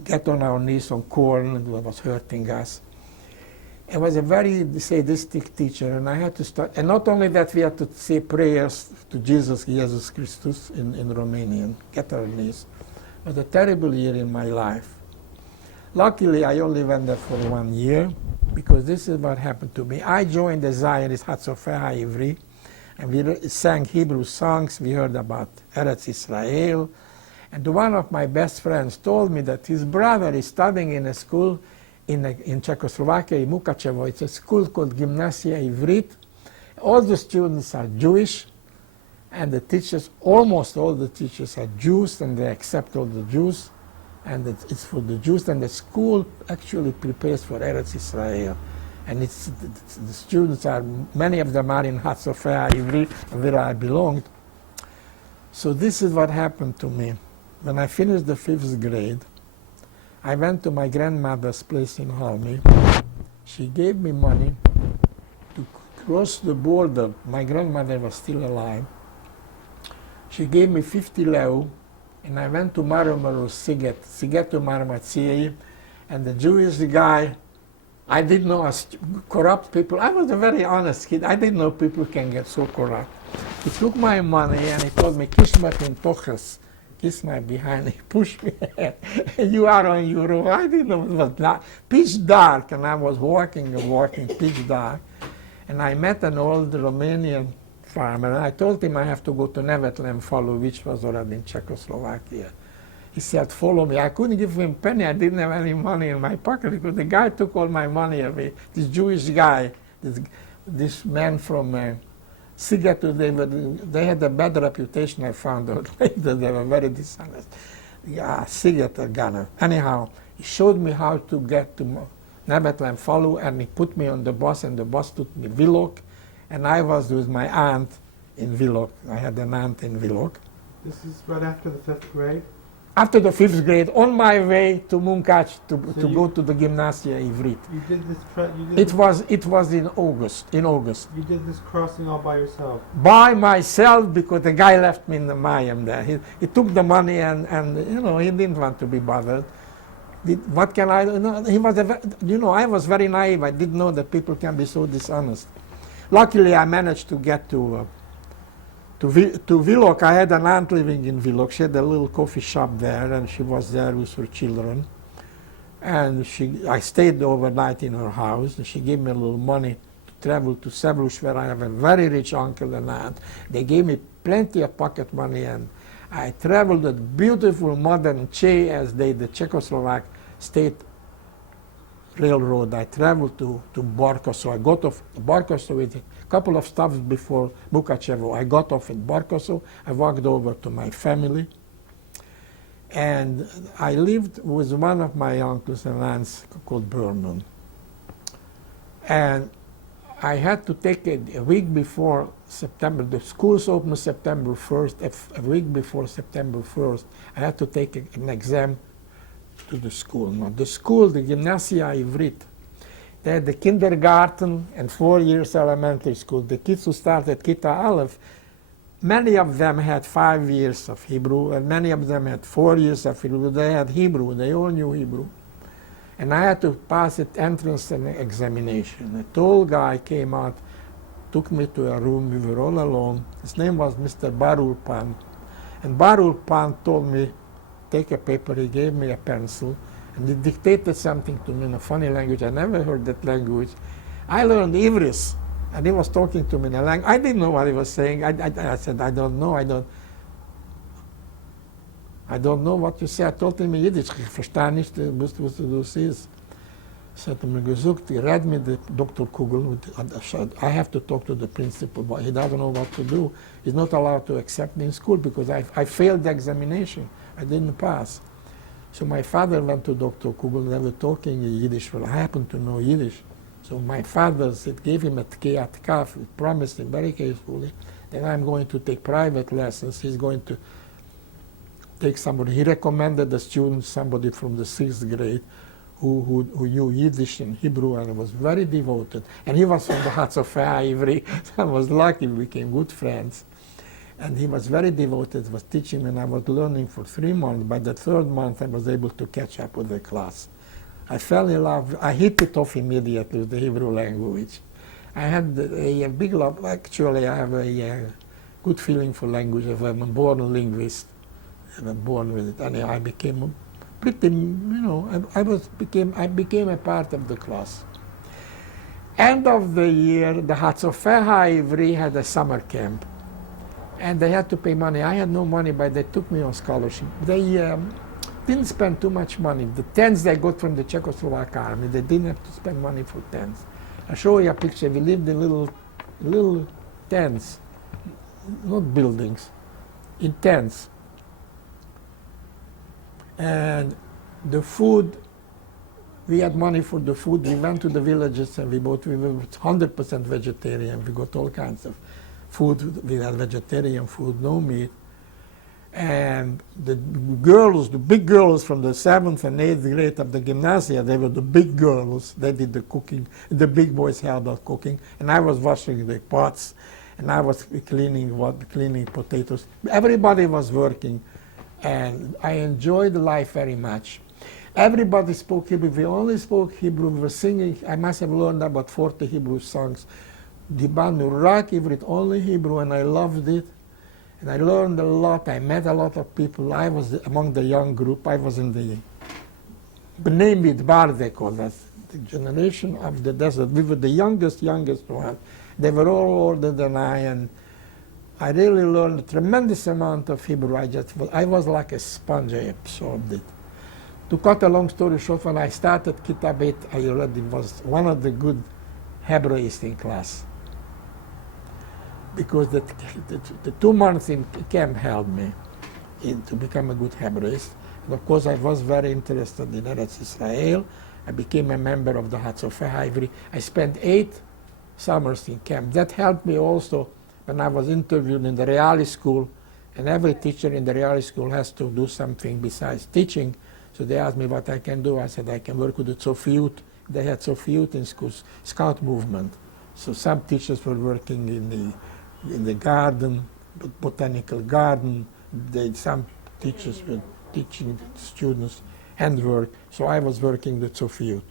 get on our knees on corn that was hurting us. It was a very sadistic teacher, and I had to start. And not only that, we had to say prayers to Jesus Christus in Romanian, get our knees. It was a terrible year in my life. Luckily, I only went there for 1 year, because this is what happened to me. I joined the Zionist Hatzofeha Ivri, and we sang Hebrew songs. We heard about Eretz Israel. And one of my best friends told me that his brother is studying in a school in Czechoslovakia, in Mukachevo. It's a school called Gymnasia Ivrit. All the students are Jewish, and the teachers, almost all the teachers are Jews, and they accept all the Jews. And it's for the Jews, and the school actually prepares for Eretz Israel. And the students many of them are in Hatzofeha Ivri, where I belonged. So this is what happened to me. When I finished the 5th grade, I went to my grandmother's place in Halmi. She gave me money to cross the border. My grandmother was still alive. She gave me 50 leu, and I went to Maromaro Sigetu Marmatsiei, and the Jewish guy, I didn't know corrupt people. I was a very honest kid. I didn't know people can get so corrupt. He took my money and he told me, "Kishmat in toches," kiss my behind. He pushed me ahead. You are on your own. I didn't know it was pitch dark, and I was walking pitch dark. And I met an old Romanian farmer, and I told him I have to go to Nevetlem Falu, which was already in Czechoslovakia. He said, "Follow me." I couldn't give him a penny. I didn't have any money in my pocket because the guy took all my money away. This Jewish guy, this man from Sigetu, they had a bad reputation, I found out later. They were very dishonest. Yeah, Sigetu Gunner. Anyhow, he showed me how to get to Nevetlem Falu, and he put me on the bus, and the bus took me Vilok, and I was with my aunt in Vilok. I had an aunt in Vilok. This is right after the 5th grade? After the 5th grade, on my way to Munkac to go to the Gymnasia Ivrit. You did this. It was in August. You did this crossing all by yourself. By myself, because the guy left me in the Mayam there. He took the money, and he didn't want to be bothered. What can I do? No, he was I was very naive. I didn't know that people can be so dishonest. Luckily, I managed to get to Willock. I had an aunt living in Willock. She had a little coffee shop there, and she was there with her children. And I stayed overnight in her house, and she gave me a little money to travel to Severus, where I have a very rich uncle and aunt. They gave me plenty of pocket money, and I traveled with beautiful modern Che, as the Czechoslovak state railroad. I traveled to Barkoso. I got off Barkoso with a couple of stops before Mukachevo. I got off at Barkoso. I walked over to my family. And I lived with one of my uncles and aunts called Vernon. And I had to take a week before September. The schools opened September 1st. A week before September 1st, I had to take an exam to the school. Now, the school, the Gymnasia Ivrit, they had the kindergarten and 4 years elementary school. The kids who started Kita Aleph, many of them had 5 years of Hebrew, and many of them had 4 years of Hebrew. They had Hebrew. They all knew Hebrew. And I had to pass an entrance and examination. A tall guy came out, took me to a room. We were all alone. His name was Mr. Barul Pan. And Barul Pan told me, take a paper. He gave me a pencil, and he dictated something to me in a funny language. I never heard that language. I learned Ivris. And he was talking to me in a language. I didn't know what he was saying. I said, I don't know. I don't know what you say. I told him in Yiddish. Ich verstehe nicht, was du siehst. So hat mir gesagt, red mit Dr. Kugel. I have to talk to the principal, but he doesn't know what to do. He's not allowed to accept me in school because I failed the examination. I didn't pass. So my father went to Dr. Kugel. They were talking in Yiddish. Well, I happen to know Yiddish. So my father said, gave him a tkiyat kaf, promised him very carefully that I'm going to take private lessons. He's going to take somebody. He recommended a student, somebody from the 6th grade, who knew Yiddish and Hebrew and was very devoted. And he was from the Hatzofeh Ivri, so I was lucky. We became good friends. And he was very devoted, was teaching, and I was learning for 3 months. By the 3rd month, I was able to catch up with the class. I fell in love. I hit it off immediately with the Hebrew language. I had a big love. Actually, I have a good feeling for language. I'm a born linguist. I'm born with it. And I became pretty, I became a part of the class. End of the year, the Hatzofeh Ivri had a summer camp. And they had to pay money. I had no money, but they took me on scholarship. They didn't spend too much money. The tents they got from the Czechoslovak army, they didn't have to spend money for tents. I'll show you a picture. We lived in little tents, not buildings, in tents. And the food, we had money for the food. We went to the villages and we were 100% vegetarian. We got all kinds of food. We had vegetarian food, no meat. And the girls, the big girls from the 7th and 8th grade of the gymnasia, they were the big girls. They did the cooking. The big boys helped out cooking. And I was washing the pots, and I was cleaning potatoes. Everybody was working, and I enjoyed life very much. Everybody spoke Hebrew. We only spoke Hebrew. We were singing. I must have learned about 40 Hebrew songs. Dibanu rak ivrit, only Hebrew, and I loved it. And I learned a lot. I met a lot of people. I was among the young group. I was in the Bnei Midbar, they call that, the generation of the desert. We were the youngest one. They were all older than I, and I really learned a tremendous amount of Hebrew. I was like a sponge. I absorbed it. To cut a long story short, when I started Kitab 8, I already was one of the good Hebraists in class. Because the 2 months in camp helped me to become a good Hebraist. And of course, I was very interested in Eretz Israel. I became a member of the Hatzofeh Ivri. I spent 8 summers in camp. That helped me also when I was interviewed in the Reali school. And every teacher in the Reali school has to do something besides teaching. So they asked me what I can do. I said I can work with the Tzofiyut. They had Tzofiyut in schools, scout movement. So some teachers were working in the garden, botanical garden. Some teachers were teaching students handwork. So I was working the Tzofiyut.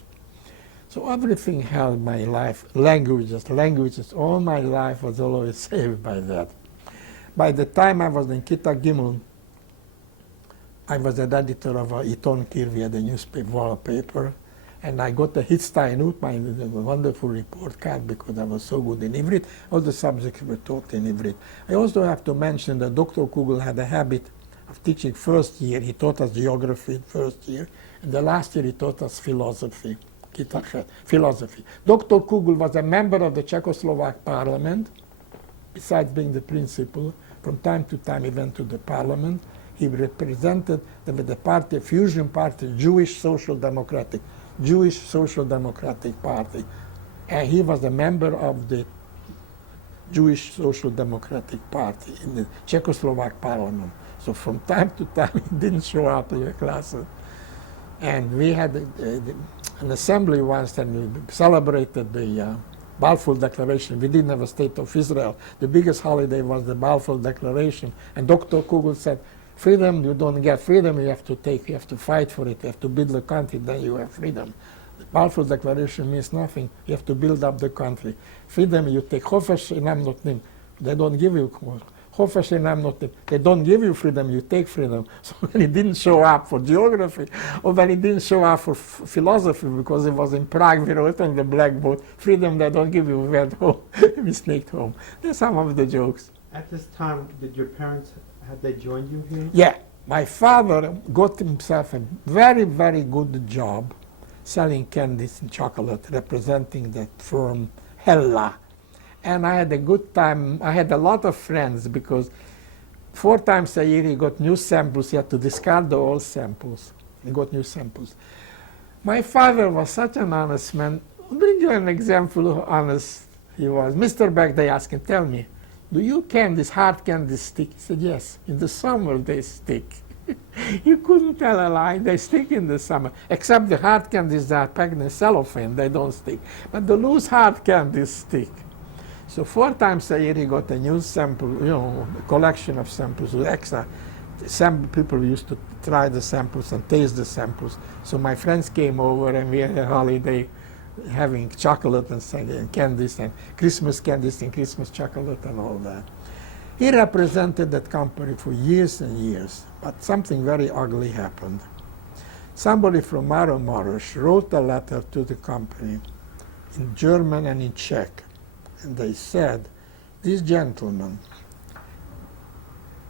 So everything held my life, languages, all my life was always saved by that. By the time I was in Kita Gimel, I was an editor of Iton Kirvi, the newspaper, wallpaper, and I got a Hitzsteinut, my wonderful report card, because I was so good in Ivrit. All the subjects were taught in Ivrit. I also have to mention that Dr. Kugel had a habit of teaching first year. He taught us geography first year, and the last year he taught us philosophy. Philosophy. Dr. Kugel was a member of the Czechoslovak parliament. Besides being the principal, from time to time he went to the parliament. He represented the party, fusion party, Jewish Social Democratic Party. And he was a member of the Jewish Social Democratic Party in the Czechoslovak parliament. So from time to time he didn't show up to your classes. And we had an assembly once, and we celebrated the Balfour Declaration. We didn't have a state of Israel. The biggest holiday was the Balfour Declaration. And Dr. Kugel said, freedom, you don't get freedom, you have to fight for it, you have to build the country, then you have freedom. The Balfour Declaration means nothing. You have to build up the country. Freedom, you take Chofesh Inam Notnim. They don't give you Chofesh Inam Notnim. They don't give you freedom, you take freedom. So when he didn't show up for geography, or when he didn't show up for philosophy, because he was in Prague, we wrote on the blackboard, freedom they don't give you, we went home, we sneaked home. That's some of the jokes. At this time, did your parents, had they joined you here? Yeah, my father got himself a very, very good job selling candies and chocolate, representing that firm Hella. And I had a good time. I had a lot of friends, because 4 times a year he got new samples. He had to discard the old samples. He got new samples. My father was such an honest man. I'll bring you an example of how honest he was. Mr. Beck, they asked him, tell me, do you candies, hard candies stick? He said, yes, in the summer they stick. You couldn't tell a lie, they stick in the summer. Except the hard candies that are packed in cellophane, they don't stick. But the loose hard candies stick. So 4 times a year he got a new sample, a collection of samples with extra. Some people used to try the samples and taste the samples. So my friends came over and we had a holiday having chocolate and candies and Christmas chocolate and all that. He represented that company for years and years, but something very ugly happened. Somebody from Maroš wrote a letter to the company in German and in Czech, and they said, this gentleman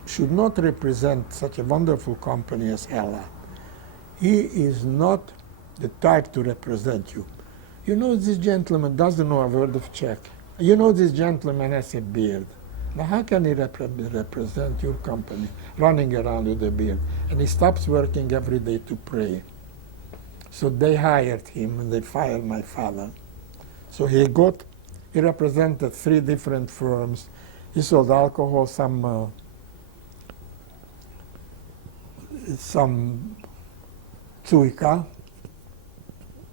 should not represent such a wonderful company as Hella. He is not the type to represent you. You know, this gentleman doesn't know a word of Czech. You know, this gentleman has a beard. Now, how can he represent your company, running around with a beard? And he stops working every day to pray. So they hired him, and they fired my father. So he represented 3 different firms. He sold alcohol, some Cujka,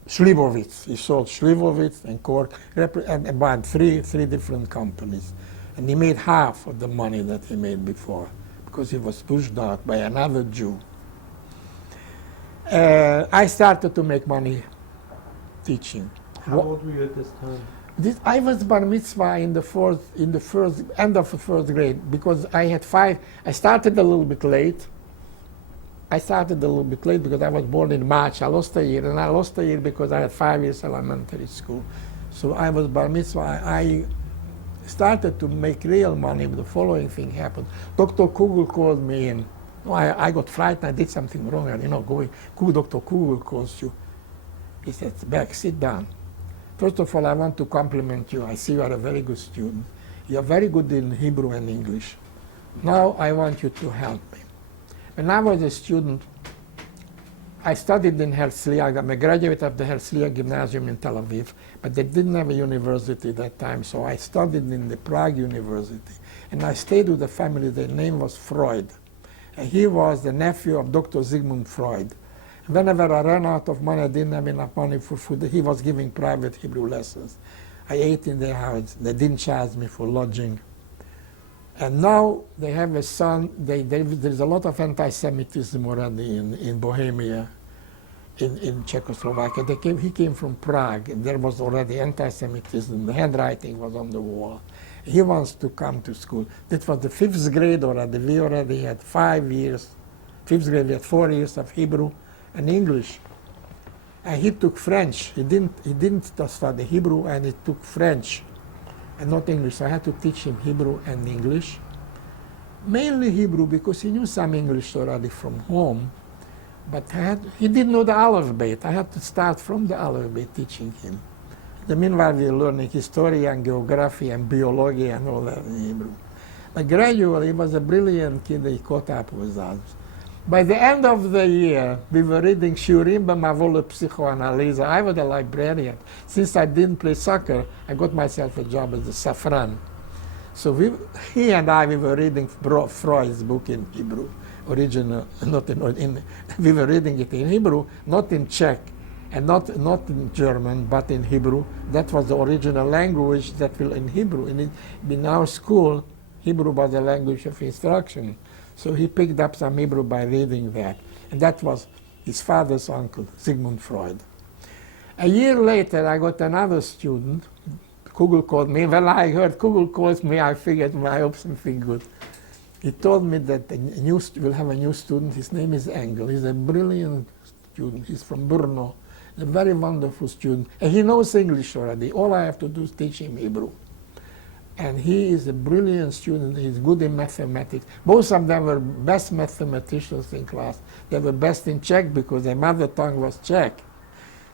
Slivovitz. He sold Slivovitz and Cork, and about three different companies. And he made half of the money that he made before, because he was pushed out by another Jew. I started to make money teaching. How old were you at this time? I was bar mitzvah in the end of the 4th grade, because I had 5. I started a little bit late. Because I was born in March. I lost a year, and I lost a year because I had 5 years elementary school. So I was bar mitzvah. I started to make real money. The following thing happened. Dr. Kugel called me in. No, I got frightened. I did something wrong. And Dr. Kugel calls you. He said, Beck, sit down. First of all, I want to compliment you. I see you are a very good student. You are very good in Hebrew and English. Now I want you to help me. When I was a student, I studied in Herzliya. I'm a graduate of the Herzliya Gymnasium in Tel Aviv, but they didn't have a university at that time, so I studied in the Prague University. And I stayed with a family, their name was Freud. And he was the nephew of Dr. Sigmund Freud. Whenever I ran out of money, I didn't have enough money for food, he was giving private Hebrew lessons. I ate in their house. They didn't charge me for lodging. And now they have a son. There's a lot of anti-Semitism already in Bohemia. in Czechoslovakia. He came from Prague, and there was already anti-Semitism. The handwriting was on the wall. He wants to come to school. That was the 5th grade already. We already had 5 years. 5th grade, we had 4 years of Hebrew and English. And he took French. He didn't study Hebrew, and he took French and not English. So I had to teach him Hebrew and English. Mainly Hebrew because he knew some English already from home. But he didn't know the alphabet. I had to start from the alphabet teaching him. In the meanwhile, we were learning history and geography and biology and all that in Hebrew. But gradually, he was a brilliant kid. He caught up with us. By the end of the year, we were reading Shiurim b'Mavol Psychoanalyse. I was a librarian. Since I didn't play soccer, I got myself a job as a safran. So he and I, we were reading Freud's book in Hebrew. Original, we were reading it in Hebrew, not in Czech, and not in German, but in Hebrew. That was the original language that will in Hebrew. In our school, Hebrew was the language of instruction. So he picked up some Hebrew by reading that. And that was his father's uncle, Sigmund Freud. A year later, I got another student. Kugel called me. When I heard Kugel calls me, I figured, I hope something good. He told me that we'll have a new student. His name is Engel. He's a brilliant student. He's from Brno. A very wonderful student. And he knows English already. All I have to do is teach him Hebrew. And he is a brilliant student. He's good in mathematics. Both of them were best mathematicians in class. They were best in Czech because their mother tongue was Czech.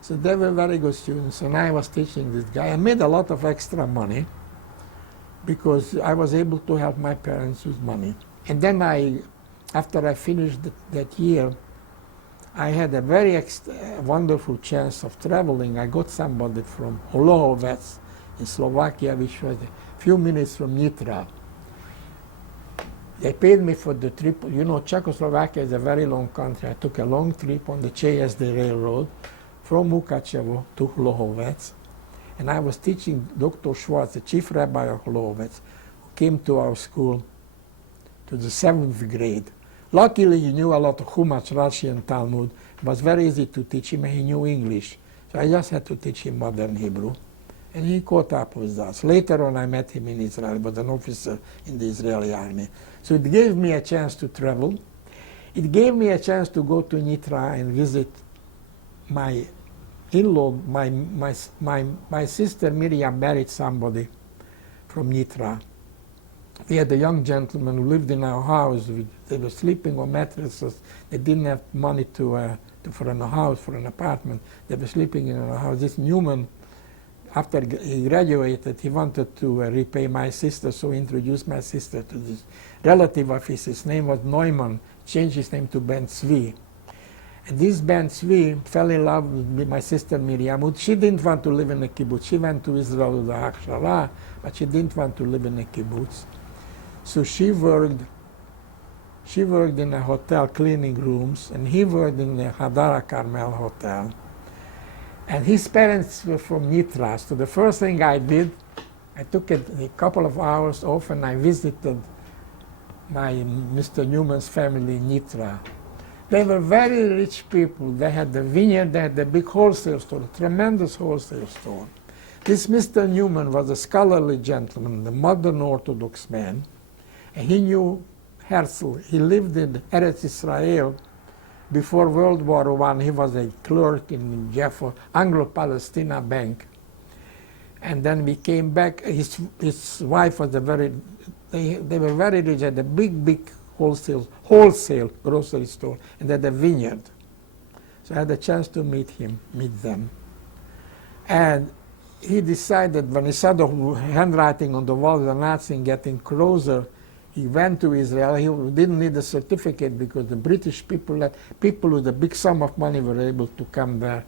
So they were very good students. And I was teaching this guy. I made a lot of extra money because I was able to help my parents with money. And then after I finished that year, I had a very wonderful chance of traveling. I got somebody from Holohovec in Slovakia, which was a few minutes from Nitra. They paid me for the trip. You know, Czechoslovakia is a very long country. I took a long trip on the ČSD railroad from Mukačevo to Holohovec. And I was teaching Dr. Schwartz, the chief rabbi of Holohovec, who came to our school to the 7th grade. Luckily, he knew a lot of Chumash, Rashi, and Talmud. It was very easy to teach him, and he knew English. So I just had to teach him modern Hebrew. And he caught up with us. Later on, I met him in Israel. He was an officer in the Israeli army. So it gave me a chance to travel. It gave me a chance to go to Nitra and visit my in-law. My sister Miriam married somebody from Nitra. We had a young gentleman who lived in our house. They were sleeping on mattresses. They didn't have money for a house, for an apartment. They were sleeping in our house. This Newman, after he graduated, he wanted to repay my sister, so he introduced my sister to this relative of his. His name was Neumann, changed his name to Ben Tzvi. And this Ben Tzvi fell in love with my sister Miriam. She didn't want to live in a kibbutz. She went to Israel with the Hachshara, but she didn't want to live in a kibbutz. So she worked in a hotel cleaning rooms, and he worked in the Hadara Carmel hotel. And his parents were from Nitra. So the first thing I did, I took a couple of hours off and I visited Mr. Newman's family in Nitra. They were very rich people. They had the vineyard, they had the big wholesale store, a tremendous wholesale store. This Mr. Newman was a scholarly gentleman, a modern Orthodox man. And he knew Herzl. He lived in Eretz Israel before World War I. He was a clerk in Jaffa, Anglo-Palestina Bank. And then we came back. His wife was they were very rich, had a big wholesale grocery store, and had a vineyard. So I had a chance to meet them. And he decided, when he saw the handwriting on the wall, the Nazis getting closer, he went to Israel. He didn't need a certificate because the British people with a big sum of money were able to come there.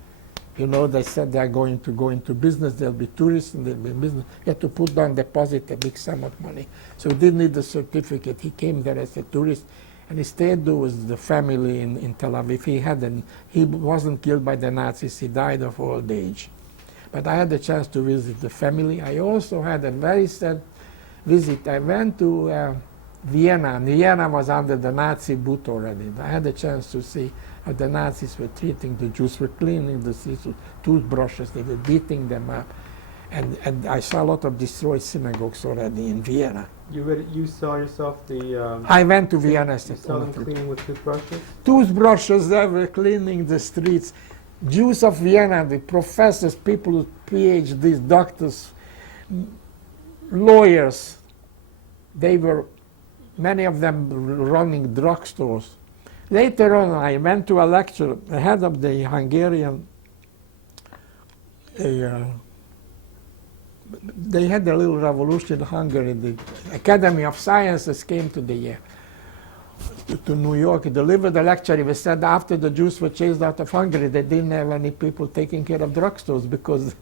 You know, they said they're going to go into business, there'll be tourists and there'll be business. He had to put down, deposit a big sum of money. So he didn't need a certificate. He came there as a tourist, and he stayed there with the family in Tel Aviv. He wasn't killed by the Nazis. He died of old age. But I had the chance to visit the family. I also had a very sad visit. I went to Vienna. Vienna was under the Nazi boot already. I had a chance to see how the Nazis were treating the Jews, were cleaning the streets with toothbrushes, they were beating them up. And I saw a lot of destroyed synagogues already in Vienna. You saw yourself the. I went to Vienna. You saw them cleaning with toothbrushes. Toothbrushes, they were cleaning the streets. Jews of Vienna, the professors, people with PhDs, doctors, lawyers, they were, many of them running drugstores. Later on, I went to a lecture, the head of the Hungarian, they had a little revolution in Hungary. The Academy of Sciences came to to New York, he delivered a lecture. He said after the Jews were chased out of Hungary, they didn't have any people taking care of drugstores because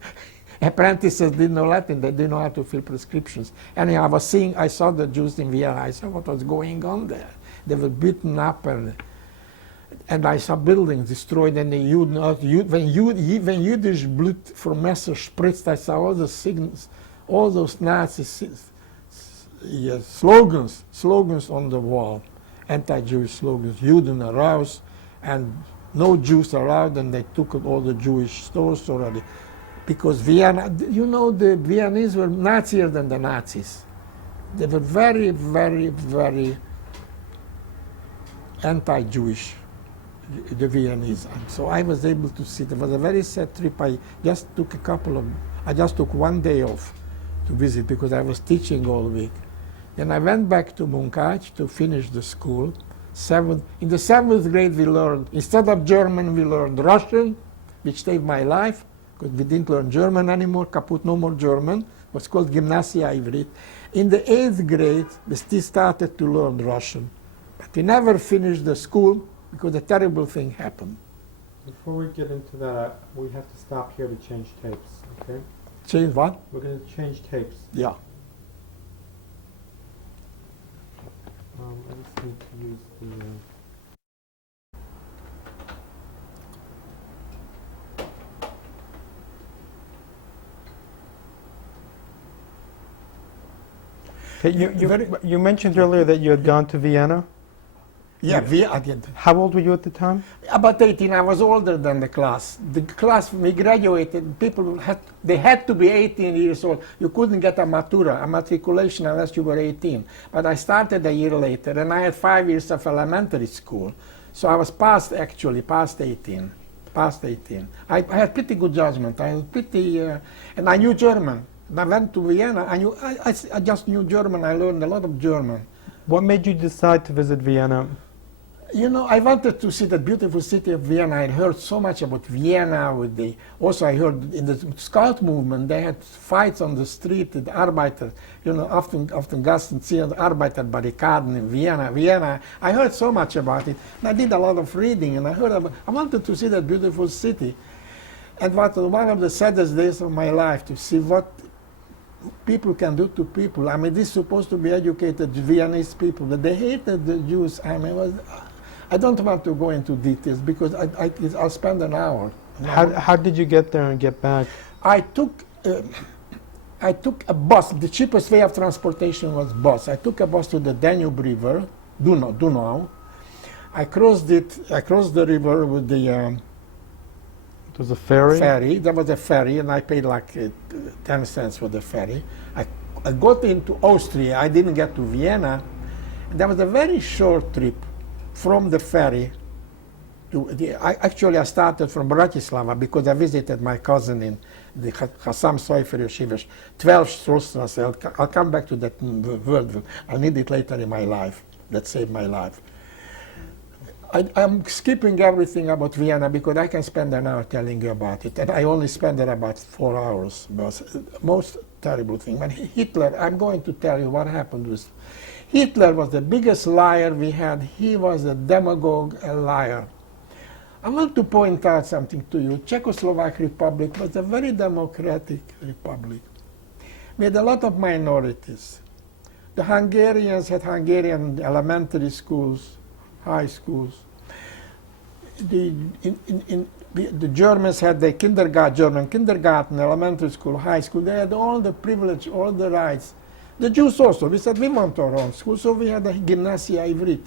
apprentices didn't know Latin, they didn't know how to fill prescriptions. Anyhow, I saw the Jews in Vienna, I saw what was going on there. They were beaten up and I saw buildings destroyed and when Yiddish blood from Messer spritzed, I saw all the signals, all those Nazi slogans on the wall. Anti-Jewish slogans, Juden aroused, and no Jews allowed, and they took all the Jewish stores already. Because Vienna, you know, the Viennese were Nazier than the Nazis. They were very, very, very anti-Jewish, the Viennese. And so I was able to see, it was a very sad trip. I just took one day off to visit because I was teaching all week. Then I went back to Munkacs to finish the school. In the 7th grade we learned, instead of German, we learned Russian, which saved my life, because we didn't learn German anymore, kaput, no more German. It was called Gymnasia Ivrit. In the 8th grade, we still started to learn Russian. But we never finished the school because a terrible thing happened. Before we get into that, we have to stop here to change tapes, okay? Change what? We're going to change tapes. Yeah. I just need to use the... You mentioned earlier that you had gone to Vienna. Yeah, I did. How old were you at the time? About 18. I was older than the class. The class, we graduated, they had to be 18 years old. You couldn't get a matura, a matriculation, unless you were 18. But I started a year later, and I had 5 years of elementary school. So I was past 18. I had pretty good judgment. And I knew German. And I went to Vienna. I just knew German. I learned a lot of German. What made you decide to visit Vienna? You know, I wanted to see the beautiful city of Vienna. I had heard so much about Vienna. Also, I heard in the Scout movement, they had fights on the street with Arbeiter. You know, often Gassen ziehen Arbeiterbarrikaden in Vienna. I heard so much about it. And I did a lot of reading, and I wanted to see that beautiful city. And what was one of the saddest days of my life, to see what people can do to people. I mean, this is supposed to be educated Viennese people, but they hated the Jews. I mean, I don't want to go into details because I'll spend an hour. How did you get there and get back? I took a bus. The cheapest way of transportation was bus. I took a bus to the Danube River, Donau. I crossed the river with the... It was a ferry? There was a ferry, and I paid like 10 cents for the ferry. I got into Austria. I didn't get to Vienna. There was a very short trip from the ferry I started from Bratislava because I visited my cousin in the Hassam Sofer Yeshiva, 12 Strostrasse. I'll come back to that word. I'll need it later in my life. That saved my life. I'm skipping everything about Vienna because I can spend an hour telling you about it. And I only spent there about 4 hours. Most terrible thing. When Hitler, I'm going to tell you what happened with Hitler was the biggest liar we had. He was a demagogue, a liar. I want to point out something to you. Czechoslovak Republic was a very democratic republic. We had a lot of minorities. The Hungarians had Hungarian elementary schools, high schools. The Germans had the German kindergarten, elementary school, high school. They had all the privilege, all the rights. The Jews also. We said we want our own school, so we had a Gymnasia Ivrit.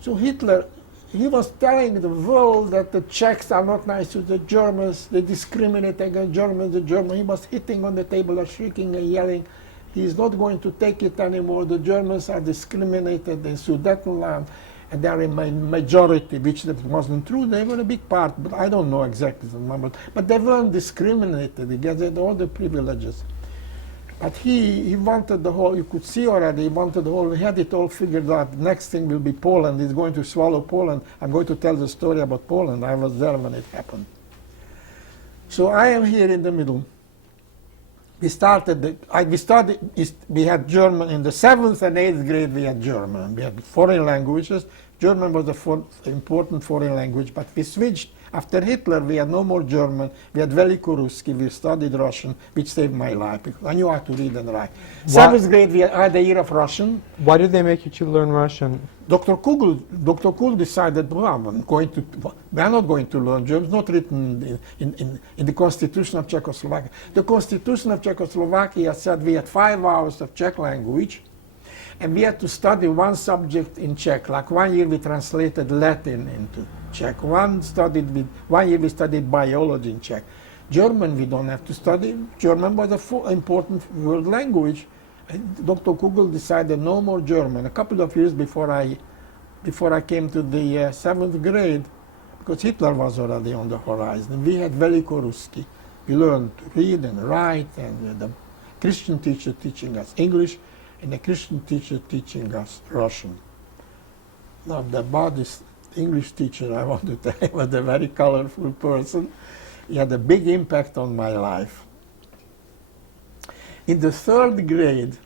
So Hitler, he was telling the world that the Czechs are not nice to the Germans, they discriminate against Germans, he was hitting on the table and shrieking and yelling, he's not going to take it anymore, the Germans are discriminated in Sudetenland, and they are in majority, which that wasn't true, they were a big part, but I don't know exactly the number, but they weren't discriminated against, they had all the privileges. But he wanted the whole, you could see already, he wanted the whole, he had it all figured out. The next thing will be Poland, he's going to swallow Poland. I'm going to tell the story about Poland. I was there when it happened. So I am here in the middle. We had German in the 7th and 8th grade, we had German. We had foreign languages. German was the important foreign language, but we switched. After Hitler, we had no more German. We had Velikoruski. We studied Russian, which saved my life because I knew how to read and write. 7th grade, we had a year of Russian. Why did they make you to learn Russian? Dr. Kugel decided, well, we are not going to learn German. It's not written in the Constitution of Czechoslovakia. The Constitution of Czechoslovakia said we had 5 hours of Czech language, and we had to study one subject in Czech. Like 1 year we translated Latin into Czech. 1 year we studied biology in Czech. German we don't have to study. German was an important world language. Dr. Kugel decided no more German. A couple of years before I came to the 7th grade, because Hitler was already on the horizon. We had Velikoruski. We learned to read and write, and the Christian teacher teaching us English, and the Christian teacher teaching us Russian. Now, about this English teacher, I want to tell you, was a very colorful person. He had a big impact on my life. In the 3rd grade,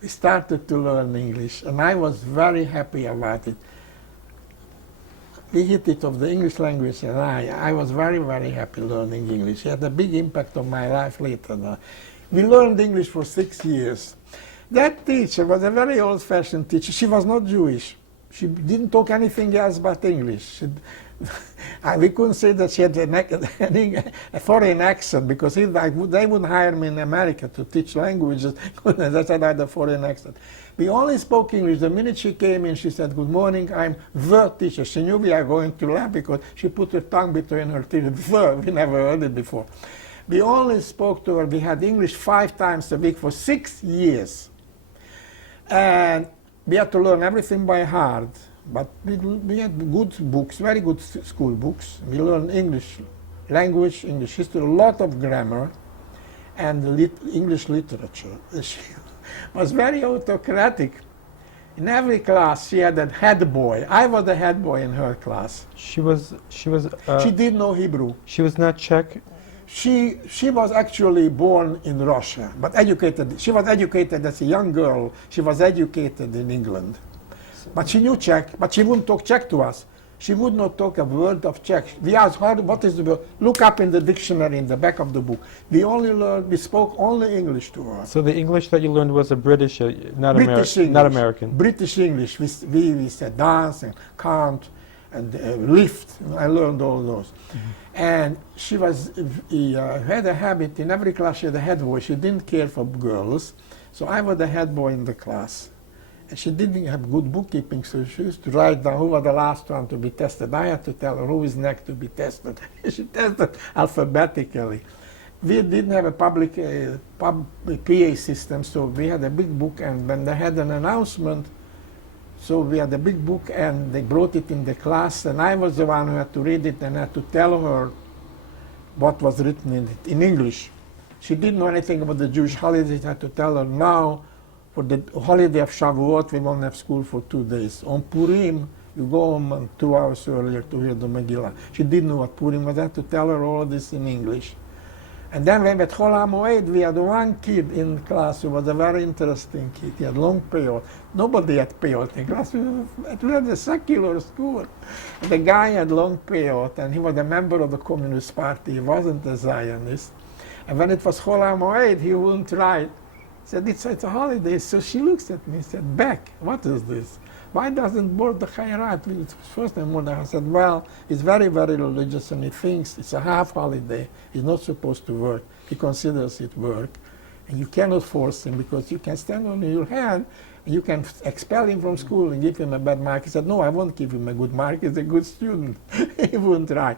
we started to learn English, and I was very happy about it. We hit it of the English language, and I was very, very happy learning English. It had a big impact on my life later. We learned English for 6 years. That teacher was a very old-fashioned teacher. She was not Jewish. She didn't talk anything else but English. We couldn't say that she had a foreign accent, because they wouldn't hire me in America to teach languages. That's why I had a foreign accent. We only spoke English. The minute she came in, she said, "Good morning, I'm the teacher." She knew we are going to laugh because she put her tongue between her teeth. We never heard it before. We only spoke to her. We had English 5 times a week for 6 years. And we had to learn everything by heart, but we had good books, very good school books. We learned English language, English history, a lot of grammar, and English literature. She was very autocratic. In every class, she had a head boy. I was the head boy in her class. She did know Hebrew. She was not Czech? She was actually born in Russia, but educated. She was educated as a young girl. She was educated in England. But she knew Czech, but she wouldn't talk Czech to us. She would not talk a word of Czech. We asked her, what is the word? Look up in the dictionary in the back of the book. We spoke only English to her. So the English that you learned was a British, not American. British English. We said dance and count and lift. I learned all those. Mm-hmm. And she had a habit, in every class she had a head boy. She didn't care for girls. So I was the head boy in the class. And she didn't have good bookkeeping, so she used to write down who was the last one to be tested. I had to tell her who is next to be tested. She tested alphabetically. We didn't have a public PA system, so we had a big book, and when they had an announcement, so we had a big book, and they brought it in the class, and I was the one who had to read it and had to tell her what was written in it, in English. She didn't know anything about the Jewish holidays. I had to tell her, now, for the holiday of Shavuot, we won't have school for 2 days. On Purim, you go home 2 hours earlier to hear the Megillah. She didn't know what Purim was. I had to tell her all of this in English. And then when at Chol HaMoed, we had one kid in class who was a very interesting kid. He had long peyot. Nobody had peyot in class. We had a secular school. And the guy had long peyot, and he was a member of the Communist Party. He wasn't a Zionist. And when it was Chol HaMoed, he wouldn't write. He said, it's a holiday. So she looks at me and said, Beck, what is this? Why doesn't Mordechai write? First time Mordechai said, well, he's very, very religious, and he thinks it's a half holiday. He's not supposed to work. He considers it work. And you cannot force him because you can stand on your hand and you can expel him from school and give him a bad mark. He said, no, I won't give him a good mark. He's a good student. He wouldn't try.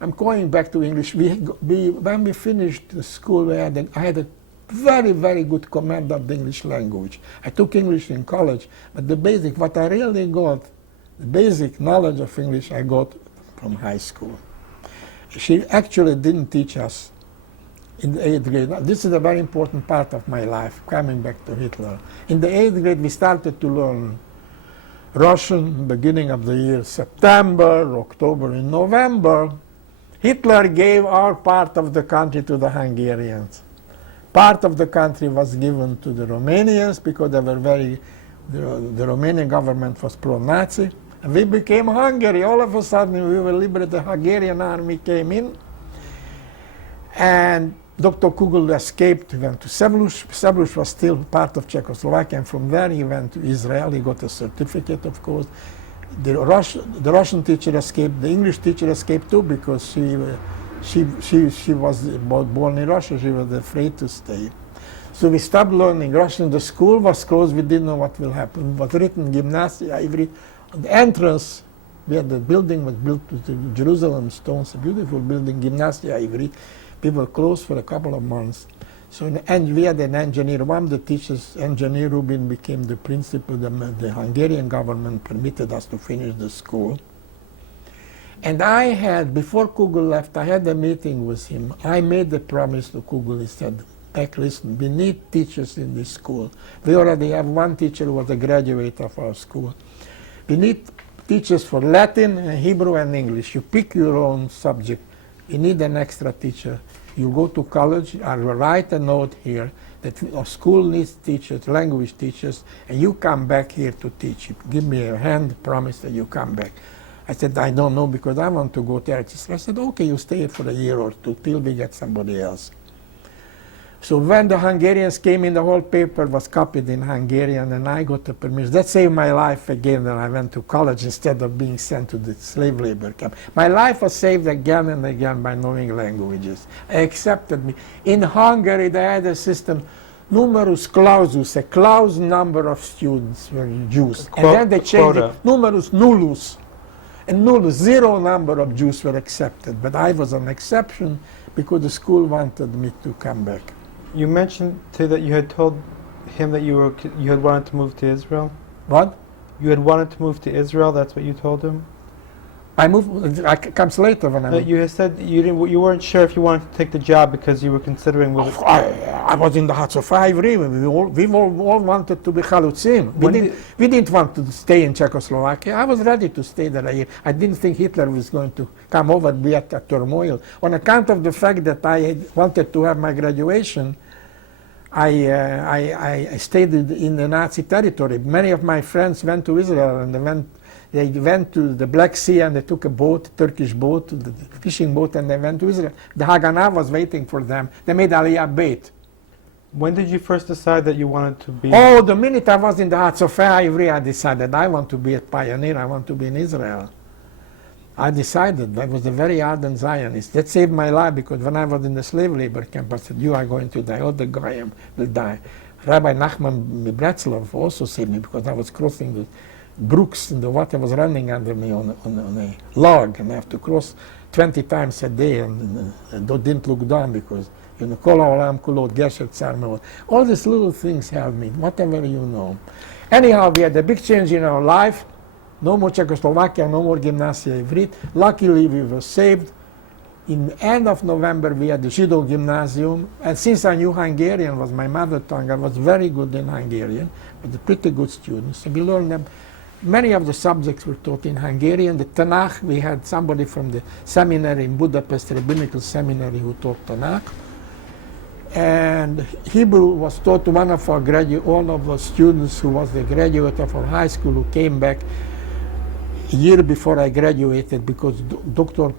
I'm going back to English. When we finished the school, I had a very, very good command of the English language. I took English in college, but the basic, what I really got, the basic knowledge of English I got from high school. She actually didn't teach us in the 8th grade. This is a very important part of my life, coming back to Hitler. In the 8th grade, we started to learn Russian, beginning of the year, September, October, and November. Hitler gave our part of the country to the Hungarians. Part of the country was given to the Romanians because they were the Romanian government was pro-Nazi. And we became Hungary. All of a sudden, we were liberated. The Hungarian army came in. And Dr. Kugel escaped. He went to Seveluš. Seveluš was still part of Czechoslovakia. And from there, he went to Israel. He got a certificate, of course. The Russian teacher escaped. The English teacher escaped, too, because she was born in Russia. She was afraid to stay. So we stopped learning Russian. The school was closed. We didn't know what will happen. It was written Gymnasia Ivrit. The entrance, where the building was built with the Jerusalem stones, a beautiful building, Gymnasia Ivrit. We were closed for a couple of months. So and we had an engineer. One of the teachers, Engineer Rubin, became the principal. The Hungarian government permitted us to finish the school. And I had, before Kugel left, I had a meeting with him. I made the promise to Kugel. He said, Beck, listen, we need teachers in this school. We already have one teacher who was a graduate of our school. We need teachers for Latin, Hebrew, and English. You pick your own subject. We need an extra teacher. You go to college, I will write a note here that our school needs teachers, language teachers, and you come back here to teach. Give me a hand, promise that you come back. I said, I don't know because I want to go there. I said, okay, you stay here for a year or two till we get somebody else. So when the Hungarians came in, the whole paper was copied in Hungarian, and I got the permission. That saved my life again, and I went to college instead of being sent to the slave labor camp. My life was saved again and again by knowing languages. They accepted me. In Hungary, they had a system, numerus clausus, a clause number of students were Jews. And then they changed it, numerus nullus. And nullus, zero number of Jews were accepted. But I was an exception because the school wanted me to come back. You mentioned too that you had told him that you had wanted to move to Israel. What? You had wanted to move to Israel. That's what you told him. Comes later when I moved. You had said you weren't sure if you wanted to take the job because you were considering moving. I was in the hearts of Ivory. We all wanted to be Chalutzim. We didn't want to stay in Czechoslovakia. I was ready to stay there a year. I didn't think Hitler was going to come over and be at a turmoil. On account of the fact that I wanted to have my graduation, I stayed in the Nazi territory. Many of my friends went to Israel, and they went to the Black Sea, and they took a boat, Turkish boat, the fishing boat, and they went to Israel. The Haganah was waiting for them. They made Aliyah Beit. When did you first decide that you wanted to be? Oh, the minute I was in the heart of Ivory, I decided I want to be a pioneer. I want to be in Israel. I decided. I was a very ardent Zionist. That saved my life because when I was in the slave labor camp, I said, you are going to die. All the Goyim will die. Rabbi Nachman Bretzlov also saved me because I was crossing the brooks and the water was running under me on a log, and I have to cross 20 times a day and didn't look down because, Kol Haolam Kulot, Gesher Tzar Meod. All these little things helped me, whatever you know. Anyhow, we had a big change in our life. No more Czechoslovakia, no more Gymnasia Ivrit. Luckily, we were saved. In the end of November, we had the Judo Gymnasium. And since I knew Hungarian was my mother tongue, I was very good in Hungarian, with a pretty good students. So we learned them. Many of the subjects were taught in Hungarian. The Tanakh, we had somebody from the seminary in Budapest, Rabbinical Seminary, who taught Tanakh. And Hebrew was taught to one of our all of our students who was the graduate of our high school, who came back a year before I graduated because Dr.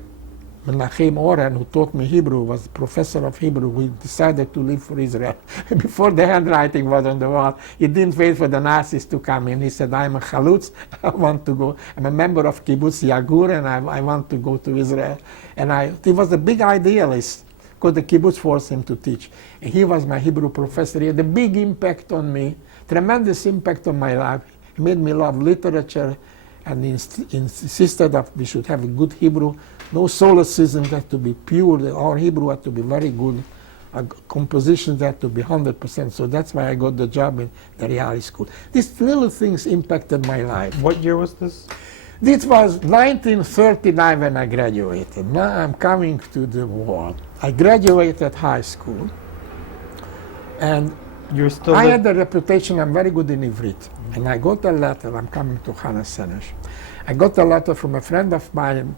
Menachem Oren, who taught me Hebrew, was professor of Hebrew. We decided to leave for Israel. Before the handwriting was on the wall, he didn't wait for the Nazis to come in. He said, I'm a Chalutz, I want to go. I'm a member of Kibbutz Yagur, and I want to go to Israel. And he was a big idealist. because the kibbutz forced him to teach. And he was my Hebrew professor. He had a big impact on me, tremendous impact on my life. He made me love literature and insisted that we should have a good Hebrew. No solecism had to be pure. Our Hebrew had to be very good. Compositions had to be 100%. So that's why I got the job in the Reali School. These little things impacted my life. What year was this? This was 1939 when I graduated. Now I'm coming to the war. I graduated high school, and You're still I had the reputation I'm very good in Ivrit. And I got a letter, I'm coming to Hannah Senesh. I got a letter from a friend of mine,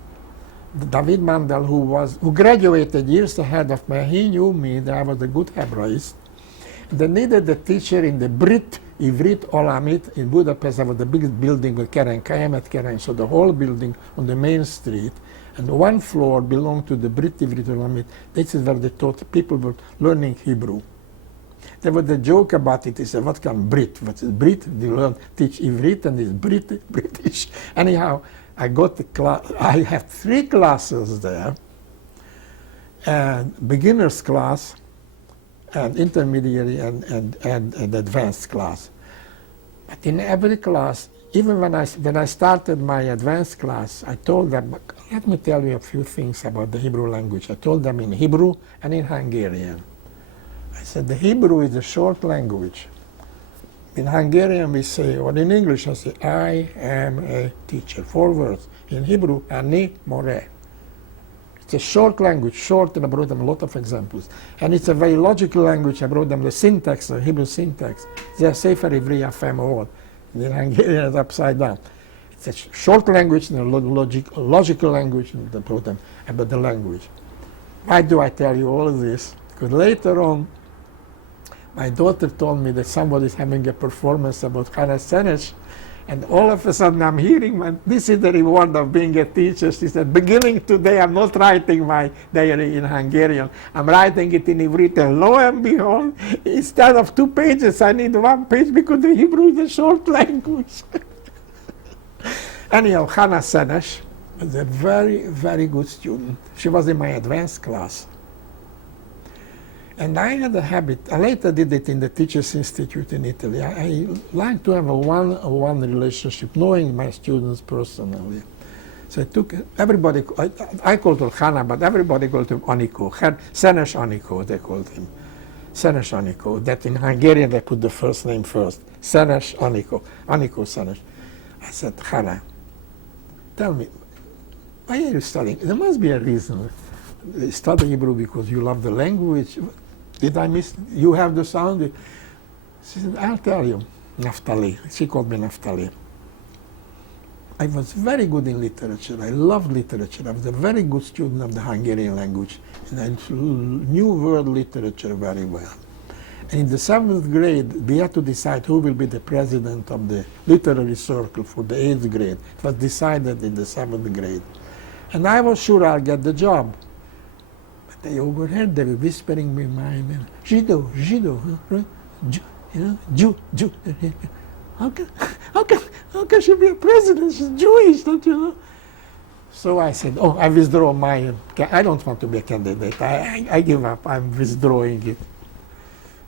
David Mandel, who graduated years ahead of me. He knew me, that I was a good Hebraist. They needed a teacher in the Brit Ivrit Olamit in Budapest. There was the biggest building with Keren Kayemet Keren, so the whole building on the main street. And one floor belonged to the Brit Ivrit Olamit. This is where they taught people were learning Hebrew. There was a joke about it. They said, what kind of Brit? What is Brit? They learn, teach Ivrit and it's British. Anyhow, I got the class. I had 3 classes there, and beginner's class, and intermediary, and advanced class. But in every class, even when I started my advanced class, I told them, let me tell you a few things about the Hebrew language. I told them in Hebrew and in Hungarian. I said, the Hebrew is a short language. In Hungarian we say, or in English I say, I am a teacher, 4 words. In Hebrew, ani more. It's a short language, short, and I brought them a lot of examples. And it's a very logical language. I brought them the syntax, the Hebrew syntax. They are Sefer Ivri Yafem Od. In Hungarian it's upside down. It's a short language and a logical language, and I brought them about the language. Why do I tell you all of this? Because later on, my daughter told me that somebody is having a performance about Hannah Senesh, and all of a sudden I'm hearing, this is the reward of being a teacher. She said, beginning today, I'm not writing my diary in Hungarian. I'm writing it in Ivrit, and lo and behold, instead of 2 pages, I need 1 page because the Hebrew is a short language. Anyhow, Hannah Senesh was a very, very good student. She was in my advanced class. And I had a habit, I later did it in the Teachers Institute in Italy. I like to have a one-on-one relationship, knowing my students personally. So I took everybody, I called her Hannah, but everybody called him Aniko. Senesh Aniko, they called him. Senesh Aniko. That in Hungarian they put the first name first. Senesh Aniko. Aniko Senesh. I said, Hannah, tell me, why are you studying? There must be a reason. You study Hebrew because you love the language. Did I miss? You have the sound? She said, I'll tell you, Naftali. She called me Naftali. I was very good in literature. I loved literature. I was a very good student of the Hungarian language. And I knew world literature very well. And in the 7th grade, we had to decide who will be the president of the literary circle for the 8th grade. It was decided in the 7th grade. And I was sure I'll get the job. They overheard, they were whispering me my name. Jido, right? Jew. How can she be a president? She's Jewish, don't you know? So I said, oh, I withdraw I don't want to be a candidate. I give up, I'm withdrawing it.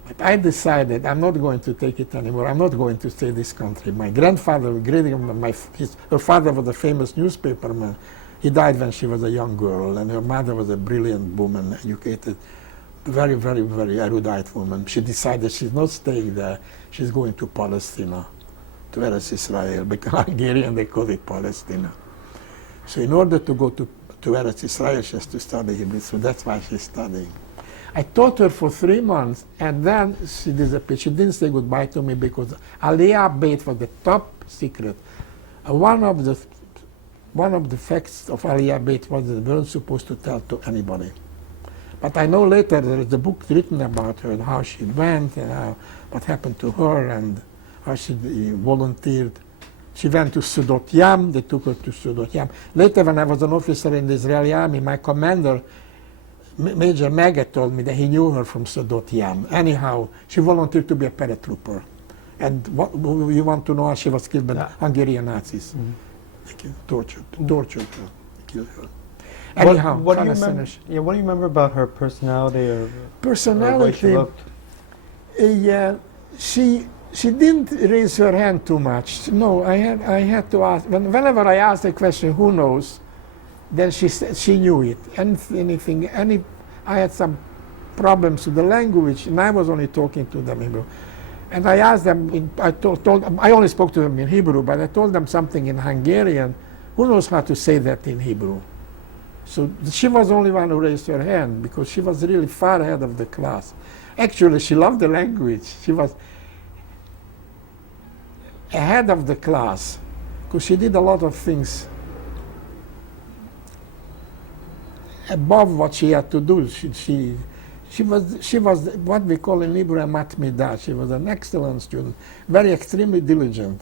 But I decided I'm not going to take it anymore. I'm not going to stay in this country. My grandfather, her father was a famous newspaperman. He died when she was a young girl, and her mother was a brilliant woman, educated, very, very, very erudite woman. She decided she's not staying there. She's going to Palestine, to Eretz Israel, because Hungarian they call it Palestine. So in order to go to Eretz Israel, she has to study Hebrew, so that's why she's studying. I taught her for 3 months, and then she disappeared. She didn't say goodbye to me because Aliyah Beit was the top secret. One of the facts of Aliyah Beit was that they weren't supposed to tell to anybody. But I know later there is a book written about her and how she went and what happened to her and how she volunteered. She went to Sudot Yam, they took her to Sudot Yam. Later when I was an officer in the Israeli army, my commander, Major Maggett, told me that he knew her from Sudot Yam. Anyhow, she volunteered to be a paratrooper. And you want to know how she was killed by Hungarian Nazis. Mm-hmm. Tortured her, killed her. Anyhow, what do you Hannah remember? Senesh. Yeah, what do you remember about her personality or the way she Personality, looked? yeah, she didn't raise her hand too much. No, I had to ask. Whenever I asked a question, who knows, then she said she knew it. I had some problems with the language, and I was only talking to them in Hebrew. And I asked them, I told them, I only spoke to them in Hebrew, but I told them something in Hungarian. Who knows how to say that in Hebrew? So she was the only one who raised her hand because she was really far ahead of the class. Actually, she loved the language. She was ahead of the class because she did a lot of things above what she had to do. She was what we call in Hebrew a matmidah. She was an excellent student, very extremely diligent,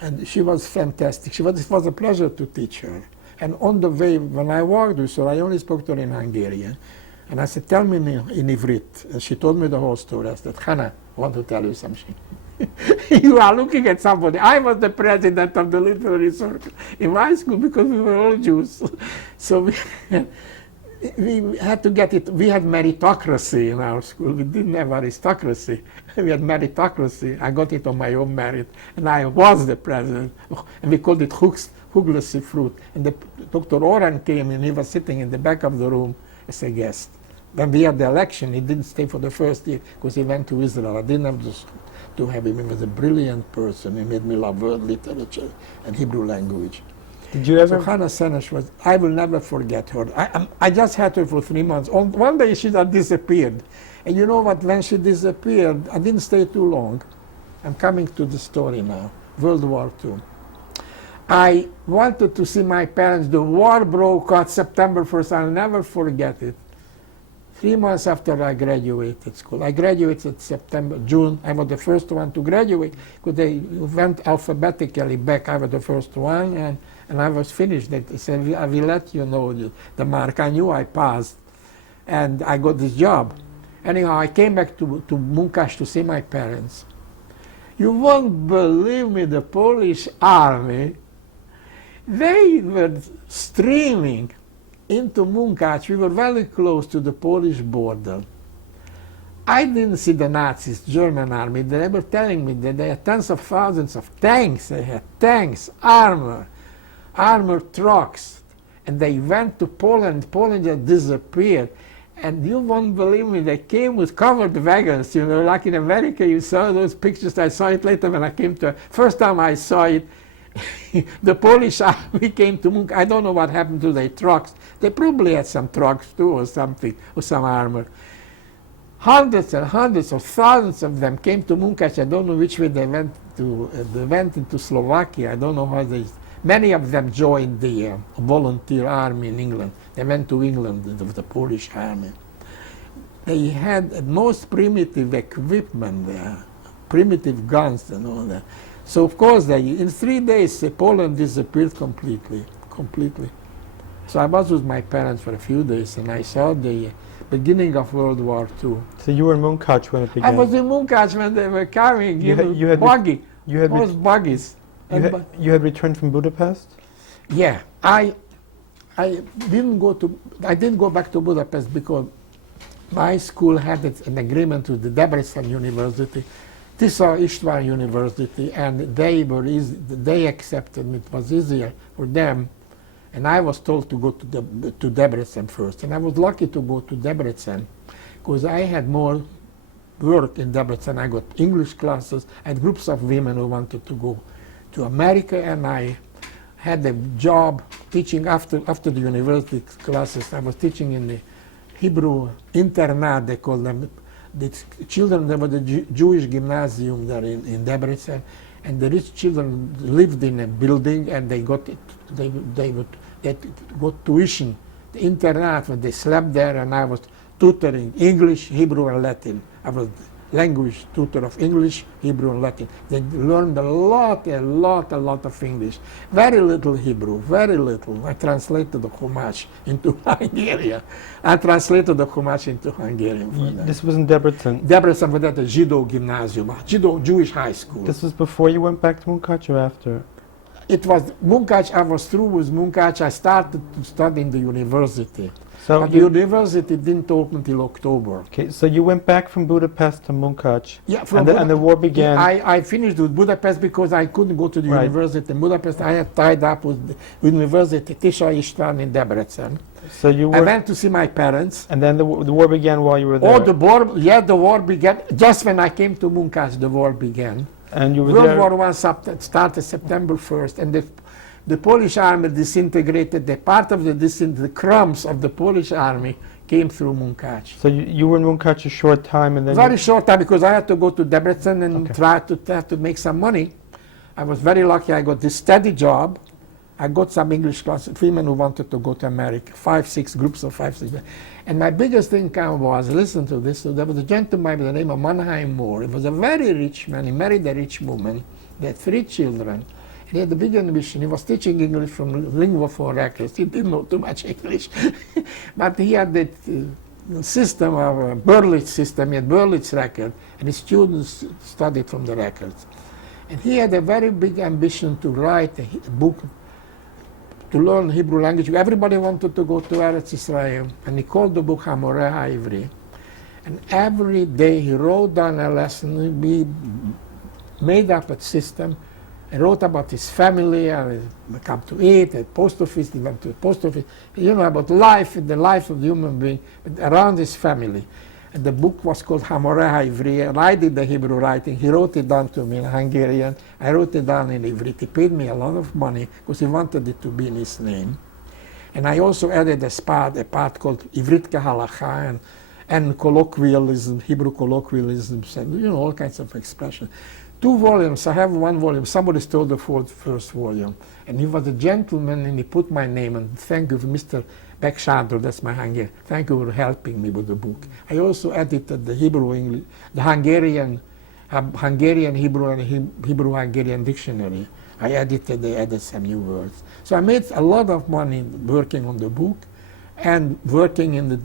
and she was fantastic. It was a pleasure to teach her. And on the way, when I walked with her, I only spoke to her in Hungarian. And I said, tell me in Ivrit. And she told me the whole story. I said, Hannah, I want to tell you something. You are looking at somebody. I was the president of the literary circle in my school because we were all Jews. So we had to get it. We had meritocracy in our school. We didn't have aristocracy. We had meritocracy. I got it on my own merit. And I was the president. And we called it Hugglesy fruit. And Dr. Oren came and he was sitting in the back of the room as a guest. When we had the election, he didn't stay for the first year because he went to Israel. I didn't have to have him. He was a brilliant person. He made me love world literature and Hebrew language. Did you ever? So Hannah Senesh was, I will never forget her. I just had her for 3 months. One day she just disappeared. And you know what, when she disappeared, I didn't stay too long. I'm coming to the story now, World War II. I wanted to see my parents. The war broke out September 1st. I'll never forget it. 3 months after I graduated school. I graduated June. I was the first one to graduate because they went alphabetically back. I was the first one, and I was finished. They said, I will let you know the mark. I knew I passed, and I got this job. Anyhow, I came back to Munkacs to see my parents. You won't believe me, the Polish army, they were streaming into Munkacs. We were very close to the Polish border. I didn't see the Nazis, German army. They were telling me that they had tens of thousands of tanks. They had tanks, armored trucks. And they went to Poland. Poland had disappeared. And you won't believe me, they came with covered wagons. You know, like in America, you saw those pictures. I saw it later when I came to, first time I saw it, the Polish army came to Munkacs. I don't know what happened to their trucks. They probably had some trucks too or something, or some armor. Hundreds and hundreds of thousands of them came to Munkacs. I don't know which way they went to. They went into Slovakia. I don't know how they. Many of them joined the volunteer army in England. They went to England, the Polish army. They had the most primitive equipment there, primitive guns and all that. So of course, in 3 days, Poland disappeared completely. So I was with my parents for a few days, and I saw the beginning of World War II. So you were in Munkacs when it began? I was in Munkacs when they were coming, buggies. You had returned from Budapest? Yeah, I didn't go back to Budapest because my school had an agreement with the Debrecen University, Tisza István University, and they accepted me. It was easier for them, and I was told to go to Debrecen first, and I was lucky to go to Debrecen because I had more work in Debrecen. I got English classes. I had groups of women who wanted to go to America, and I had a job teaching after the university classes. I was teaching in the Hebrew internat, they call them. The children, there was a Jewish gymnasium there in Debrecen, and the rich children lived in a building, and they got tuition, the internat, when they slept there, and I was tutoring English, Hebrew, and Latin. I was language tutor of English, Hebrew, and Latin. They learned a lot of English. Very little Hebrew, very little. I translated the Chumash into Hungarian. For them. This was in Debrecen? Debrecen was at the Jido Gymnasium, Jido Jewish high school. This was before you went back to Munkacs or after? it was Munkacs. I was through with Munkacs. I started to study in the university. So But the university didn't open until October. okay, so you went back from Budapest to Munkacs, Yeah, and the war began. I finished with Budapest because I couldn't go to the Right. university in Budapest. I had tied up with the university Tisza István in Debrecen. So you I were, went to see my parents. and then the war began while you were there. Oh, the war began. Just when I came to Munkacs, the war began. And you were World there. War I started September 1st, and the Polish army disintegrated. The part of the crumbs of the Polish army came through Munkacs. So you were in Munkacs a short time, and then Very short time because I had to go to Debrecen and Okay. try to make some money. I was very lucky. I got this steady job. I got some English classes, women who wanted to go to America, 5, 6 groups of 5, 6. And my biggest income was, listen to this, so there was a gentleman by the name of Mannheim Moore. He was a very rich man. He married a rich woman. They had 3 children. And he had a big ambition. He was teaching English from lingua franca. He didn't know too much English. But he had that system of a Berlitz system. He had Berlitz record, and his students studied from the records. And he had a very big ambition to write a book to learn Hebrew language. Everybody wanted to go to Eretz Israel, and he called the book Hamoreh HaIvri. And every day he wrote down a lesson. He made up a system. He wrote about his family, and he come to eat at post office. He went to the post office. You know, about life, the life of the human being, but around his family. And the book was called Hamoreh HaIvri, and I did the Hebrew writing. He wrote it down to me in Hungarian. I wrote it down in Ivrit. He paid me a lot of money because he wanted it to be in his name. And I also added a part called Ivrit Kehalacha and colloquialism, Hebrew colloquialisms, and all kinds of expressions. 2 volumes. I have 1 volume. Somebody stole the first volume. And he was a gentleman, and he put my name, and thank you, Mr. Beck, that's my Hungarian. Thank you for helping me with the book. I also edited the Hebrew English, the Hungarian Hebrew and Hebrew Hungarian dictionary. I added some new words. So I made a lot of money working on the book and working in the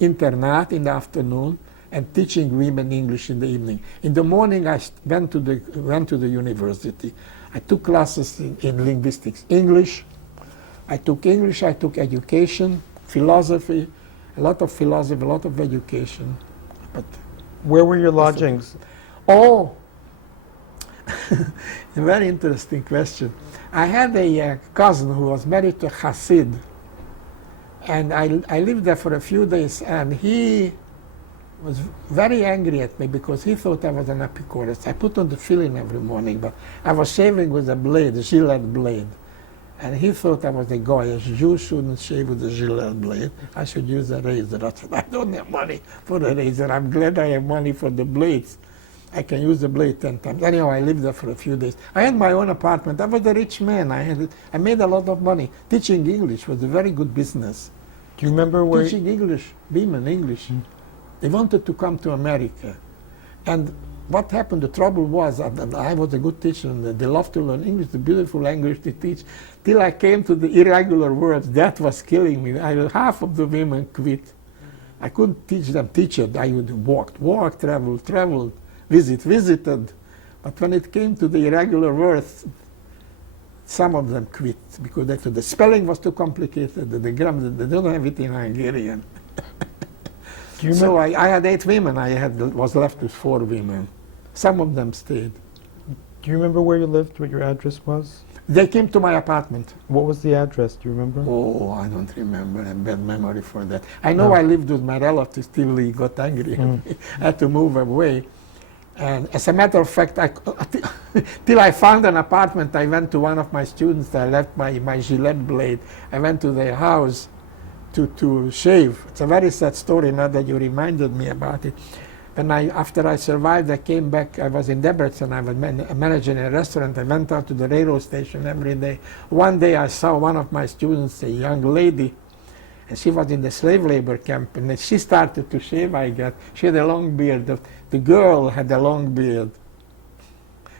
internat in the afternoon and teaching women English in the evening. In the morning, I went to the university. I took classes in linguistics, English. I took English, I took education, philosophy, a lot of philosophy, a lot of education. But where were your lodgings? Oh, a very interesting question. I had a cousin who was married to a Hasid, and I lived there for a few days, and he was very angry at me because he thought I was an Epicurus. I put on the filling every morning, but I was shaving with a blade, a Gillette blade. And he thought I was a Goyish. Jews shouldn't shave with a Gillette blade. I should use a razor. I said, I don't have money for a razor. I'm glad I have money for the blades. I can use the blade 10 times. Anyhow, I lived there for a few days. I had my own apartment. I was a rich man. I made a lot of money. Teaching English was a very good business. Do you remember where? Teaching English, women English. They wanted to come to America. And what happened, the trouble was that I was a good teacher and they loved to learn English, the beautiful language to teach, till I came to the irregular words. That was killing me. Half of the women quit. I couldn't teach them, I would walk, travel, visited. But when it came to the irregular words, some of them quit because they thought the spelling was too complicated, the grammar, they don't have it in Hungarian. So I had 8 women. Was left with 4 women. Some of them stayed. Do you remember where you lived, what your address was? They came to my apartment. What was the address? Do you remember? Oh, I don't remember. I have bad memory for that. I know I lived with my relatives till he got angry. I had to move away. And as a matter of fact, till I found an apartment, I went to one of my students. I left my Gillette blade. I went to their house to shave. It's a very sad story now that you reminded me about it. And after I survived, I came back. I was in Debrecen. I was managing a restaurant. I went out to the railroad station every day. One day I saw one of my students, a young lady, and she was in the slave labor camp, and she started to shave, I guess. She had a long beard. The girl had a long beard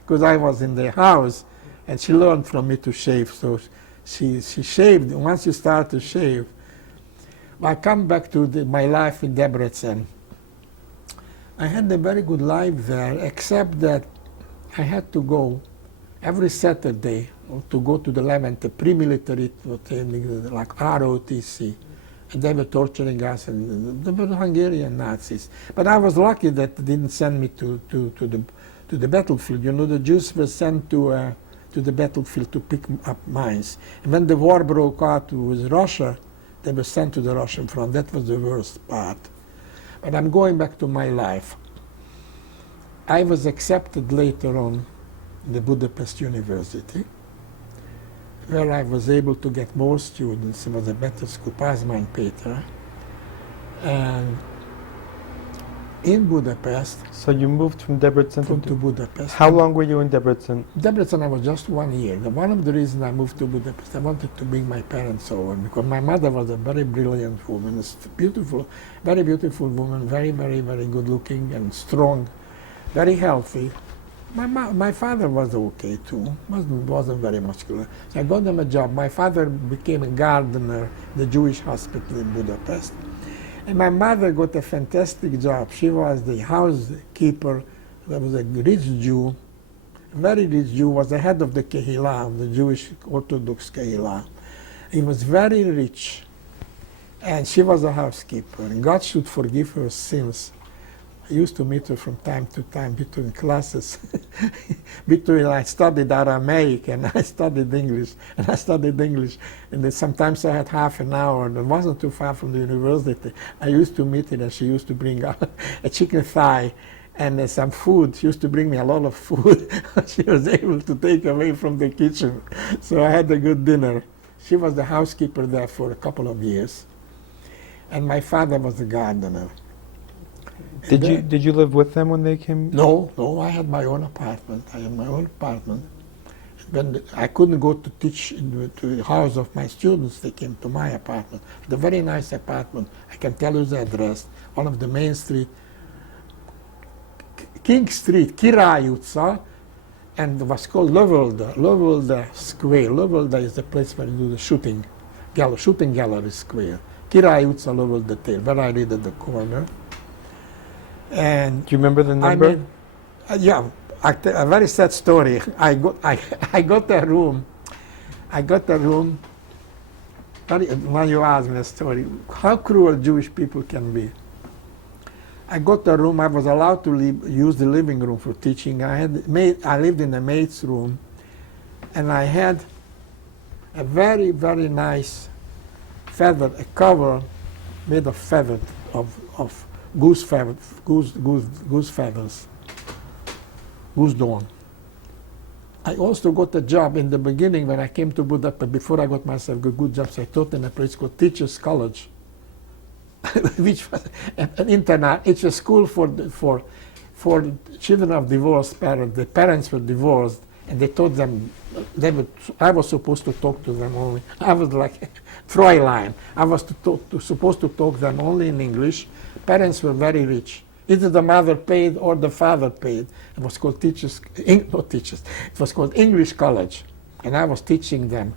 because I was in the house, and she learned from me to shave. So she shaved. Once you start to shave, I come back to my life in Debrecen. I had a very good life there, except that I had to go every Saturday to go to the Levant, the pre-military training, like ROTC. And they were torturing us, and they were Hungarian Nazis. But I was lucky that they didn't send me to the battlefield. You know, the Jews were sent to the battlefield to pick up mines. And when the war broke out with Russia, they were sent to the Russian front. That was the worst part. But I'm going back to my life. I was accepted later on in the Budapest University, where I was able to get more students. It was a better school, Pázmány Péter. And in Budapest, So you moved from Debrecen to Budapest. How long were you in Debrecen? Debrecen, I was just 1 year. One of the reasons I moved to Budapest, I wanted to bring my parents over because my mother was a very brilliant woman, a beautiful, very beautiful woman, very, very, very good looking and strong, very healthy. My father was okay too, wasn't very muscular. So I got them a job. My father became a gardener in the Jewish hospital in Budapest. And my mother got a fantastic job. She was the housekeeper. There was a rich Jew, a very rich Jew, was the head of the Kehillah, the Jewish Orthodox Kehillah. He was very rich. And she was a housekeeper. And God should forgive her sins. I used to meet her from time to time between classes. I studied Aramaic and I studied English. And then sometimes I had half an hour, and it wasn't too far from the university. I used to meet her and she used to bring out a chicken thigh and some food. She used to bring me a lot of food. She was able to take away from the kitchen. So I had a good dinner. She was the housekeeper there for a couple of years. And my father was the gardener. Did you live with them when they came? No, I had my own apartment. When I couldn't go to teach to the house of my students, they came to my apartment. The very nice apartment. I can tell you the address. One of the main street, King Street, Király utca, and it was called Lovolda Square. Lovolda is the place where you do the shooting gallery square. Király utca, Lovolda Tér, where I live at the corner. And do you remember the number? Yeah, a very sad story. I got a room. When you ask me a story, how cruel Jewish people can be. I got a room. I was allowed to use the living room for teaching. I lived in a maid's room, and I had a very, very nice feather, a cover made of feathers of goose feathers, goose down. I also got a job in the beginning when I came to Budapest. Before I got myself a good job, so I taught in a place called Teachers College, which was an internat. It's a school for children of divorced parents. The parents were divorced, and they taught them. I was supposed to talk to them only. I was like Fräulein. I was supposed to talk to them only in English. Parents were very rich. Either the mother paid or the father paid. It was called it was called English College. And I was teaching them.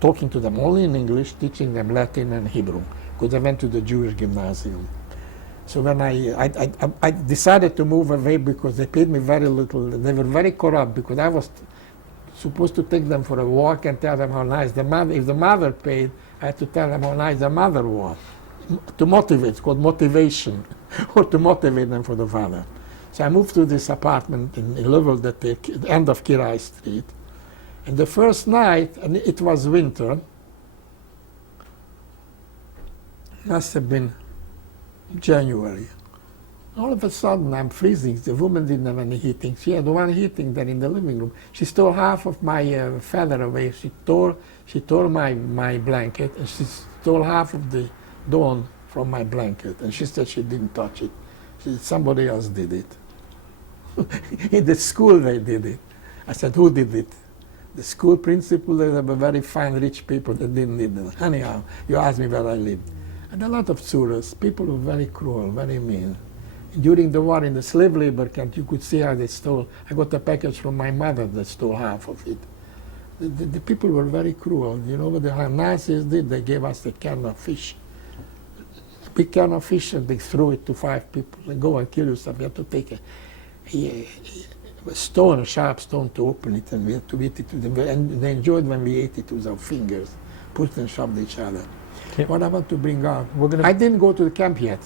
Talking to them only in English, teaching them Latin and Hebrew, because I went to the Jewish gymnasium. So when I decided to move away because they paid me very little. They were very corrupt because I was supposed to take them for a walk and tell them how nice the mother. If the mother paid, I had to tell them how nice the mother was. To motivate, it's called motivation, or to motivate them for the father. So I moved to this apartment in Lovolda, at the end of Király Street. And the first night, and it was winter, must have been January. All of a sudden, I'm freezing. The woman didn't have any heating. She had one heating there in the living room. She stole half of my feather away. She tore my blanket, and she stole half of the dawn from my blanket. And she said she didn't touch it. She said somebody else did it. In the school, they did it. I said, who did it? The school principal. They were very fine, rich people that didn't need it. Anyhow, you asked me where I lived. And a lot of tsuras, people were very cruel, very mean. During the war in the slave labor camp, you could see how they stole. I got a package from my mother that stole half of it. The people were very cruel. You know what the Nazis did? They gave us a can of fish. A big can of fish, and they threw it to 5 people. And go and kill yourself. You have to take a stone, a sharp stone to open it, and we had to eat it with them. And they enjoyed when we ate it with our fingers, put and shoved each other. Okay. What I want to bring out, We're gonna- I didn't go to the camp yet.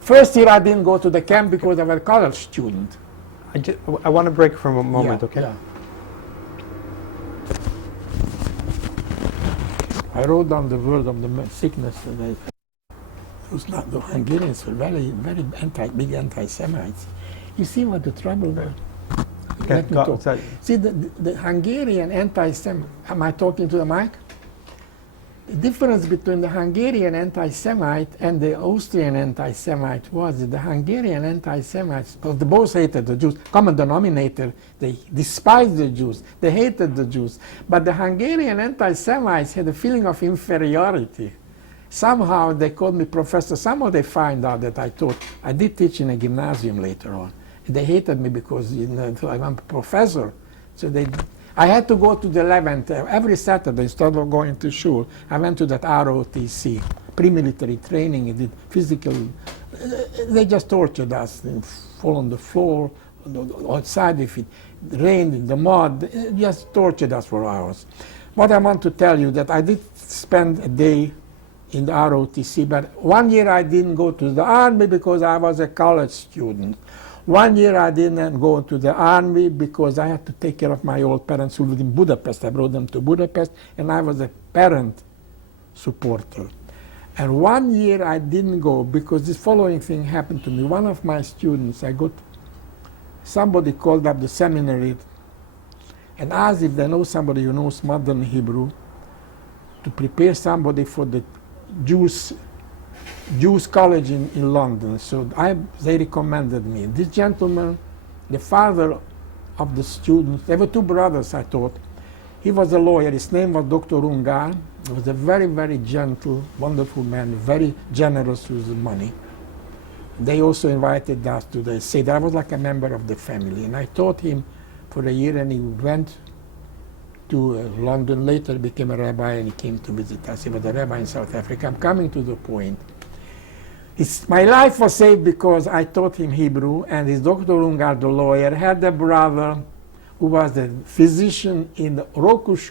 First year I didn't go to the camp because I was a college student. I want to break for a moment, Yeah, okay? yeah. I wrote down the word of the sickness that it was not the Hungarians were very, very big anti-Semites. You see what the trouble was? Okay, Let me go- talk. sorry. See, the Hungarian anti-Semite, am I talking to the mic? The difference between the Hungarian anti-Semite and the Austrian anti-Semite was that the Hungarian anti-Semites, well, they both hated the Jews, common denominator, they despised the Jews, they hated the Jews. But the Hungarian anti-Semites had a feeling of inferiority. Somehow they called me professor, somehow they find out that I taught, I did teach in a gymnasium later on. They hated me because I'm a professor. So I had to go to the Levant every Saturday instead of going to school. I went to that ROTC, pre-military training. Did physical. They just tortured us, fall on the floor, outside if it rained in the mud. They just tortured us for hours. What I want to tell you that I did spend a day in the ROTC, but 1 year I didn't go to the army because I was a college student. 1 year I didn't go to the army because I had to take care of my old parents who lived in Budapest. I brought them to Budapest, and I was a parent supporter. And 1 year I didn't go because this following thing happened to me. One of my students, somebody called up the seminary and asked if they know somebody who knows modern Hebrew to prepare somebody for the Jews college in London. So they recommended me. This gentleman, the father of the students, there were two brothers, I thought. He was a lawyer. His name was Dr. Ungar. He was a very, very gentle, wonderful man, very generous with money. They also invited us to the Seder. I was like a member of the family. And I taught him for a year, and he went to London later, became a rabbi, and he came to visit us. He was a rabbi in South Africa. I'm coming to the point. My life was saved because I taught him Hebrew, and his Dr. Ungar, the lawyer, had a brother who was a physician in the Rokush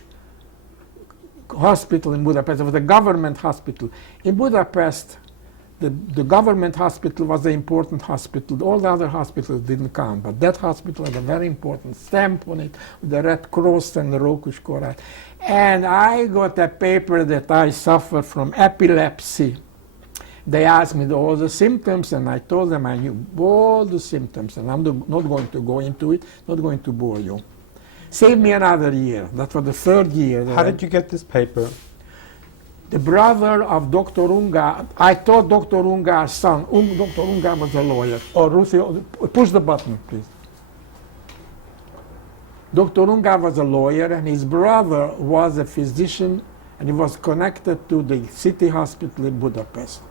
hospital in Budapest. It was a government hospital. In Budapest, the government hospital was an important hospital. All the other hospitals didn't count, but that hospital had a very important stamp on it with the Red Cross and the Rokush Korat. And I got a paper that I suffer from epilepsy. They asked me all the symptoms, and I told them I knew all the symptoms, and I'm not going to go into it, not going to bore you. Saved me another year. That was the third year. How did you get this paper? The brother of Dr. Ungar, I taught Dr. Ungar's son. Dr. Ungar was a lawyer. Oh, Ruthie, push the button, please. Dr. Ungar was a lawyer, and his brother was a physician, and he was connected to the city hospital in Budapest.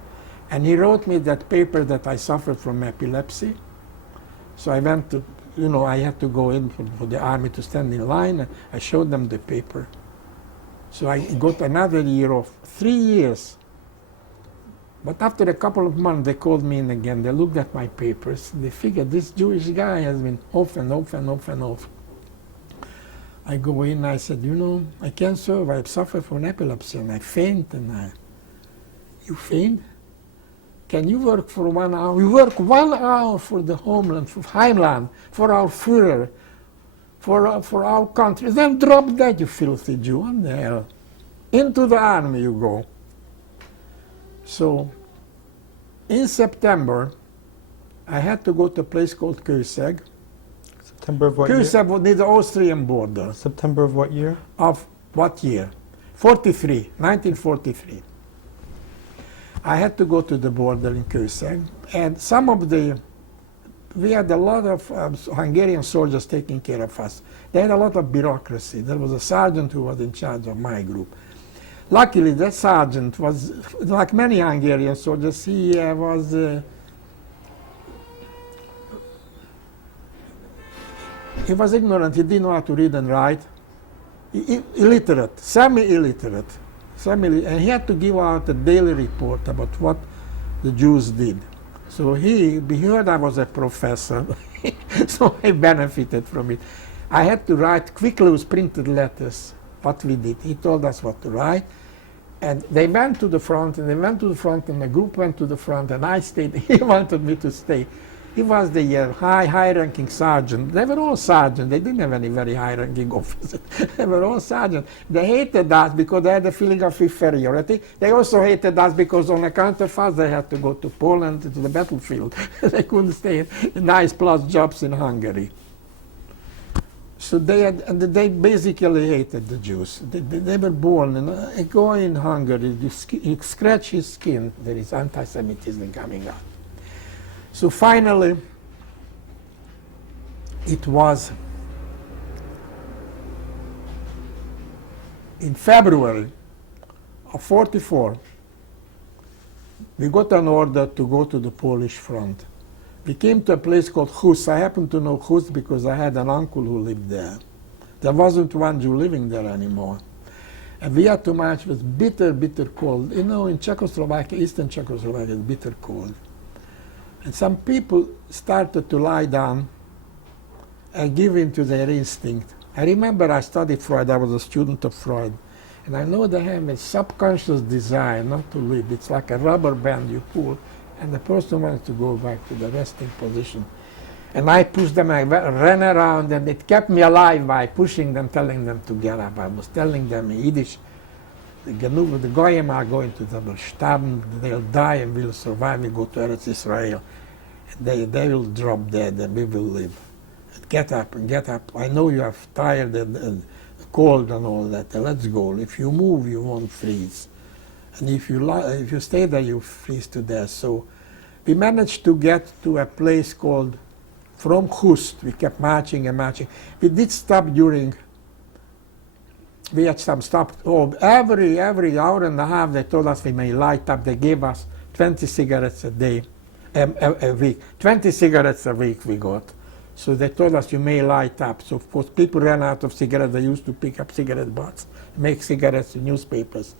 And he wrote me that paper that I suffered from epilepsy. So I went to, I had to go in for the army to stand in line. And I showed them the paper. So I got another year off, 3 years. But after a couple of months, they called me in again. They looked at my papers. They figured this Jewish guy has been off and off and off and off. I go in, I said, I can't serve. I suffer from epilepsy, and I faint. You faint? Can you work for 1 hour? We work 1 hour for the homeland, for Heimland, for our Führer, for our country. Then drop that, you filthy Jew. What the hell? Into the army you go. So, in September, I had to go to a place called Kőszeg. September of what year? Kőszeg was near the Austrian border. September of what year? Of what year? 1943. I had to go to the border in Kőszeg, and we had a lot of Hungarian soldiers taking care of us. They had a lot of bureaucracy. There was a sergeant who was in charge of my group. Luckily, that sergeant was, like many Hungarian soldiers, he was ignorant. He didn't know how to read and write. Illiterate, semi-illiterate. And he had to give out a daily report about what the Jews did. So he heard I was a professor. So I benefited from it. I had to write quickly with printed letters what we did. He told us what to write. And they went to the front, and the group went to the front, and I stayed. He wanted me to stay. He was the high-ranking sergeant. They were all sergeants. They didn't have any very high-ranking officers. They were all sergeants. They hated us because they had a feeling of inferiority. They also hated us because on account of us, they had to go to Poland, to the battlefield. They couldn't stay in nice plus jobs in Hungary. So they basically hated the Jews. They were born in a guy in Hungary. You scratch his skin, there is anti-Semitism coming out. So finally, it was in February of '44, we got an order to go to the Polish front. We came to a place called Hus. I happen to know Hus because I had an uncle who lived there. There wasn't one Jew living there anymore. And we had to march with bitter, bitter cold. You know, in Czechoslovakia, Eastern Czechoslovakia, it's bitter cold. And some people started to lie down and give in to their instinct. I remember I studied Freud. I was a student of Freud. And I know they have a subconscious desire not to live. It's like a rubber band you pull, and the person wants to go back to the resting position. And I pushed them, I ran around, and it kept me alive by pushing them, telling them to get up. I was telling them in Yiddish, the Goyim are going to the sterben, they'll die and we'll survive, we go to Eretz Israel. They will drop dead and we will live. Get up and get up. I know you are tired and cold and all that. Let's go. If you move, you won't freeze. And if you stay there, you freeze to death. So we managed to get to a place called from Hust. We kept marching and marching. We did stop during. We had some stopped. Oh, every hour and a half, they told us we may light up. They gave us 20 cigarettes a day, a week. 20 cigarettes a week we got. So they told us you may light up. So of course people ran out of cigarettes. They used to pick up cigarette butts, make cigarettes in newspapers.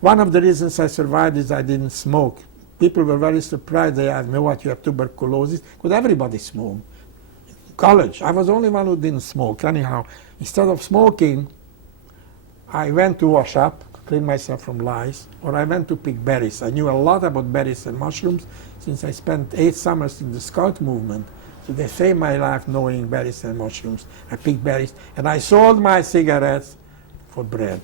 One of the reasons I survived is I didn't smoke. People were very surprised. They asked me, what, you have tuberculosis? Because everybody smoked. College, I was the only one who didn't smoke. Anyhow, instead of smoking, I went to wash up, clean myself from lice, or I went to pick berries. I knew a lot about berries and mushrooms since I spent 8 summers in the Scout movement. So they saved my life knowing berries and mushrooms. I picked berries, and I sold my cigarettes for bread.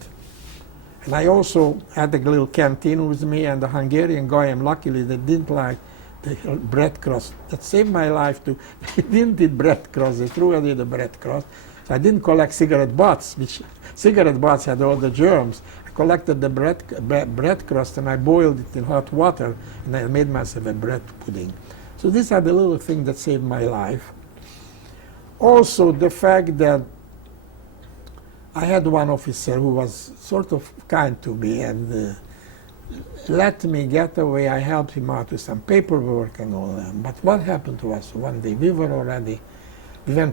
And I also had a little canteen with me, and the Hungarian goyim, luckily, they didn't like the bread crust. That saved my life too. They didn't eat bread crust, they threw away the bread crust. So I didn't collect cigarette butts, which cigarette butts had all the germs. I collected the bread crust and I boiled it in hot water, and I made myself a bread pudding. So these are the little things that saved my life. Also, the fact that I had one officer who was sort of kind to me and let me get away. I helped him out with some paperwork and all that. But what happened to us one day? We went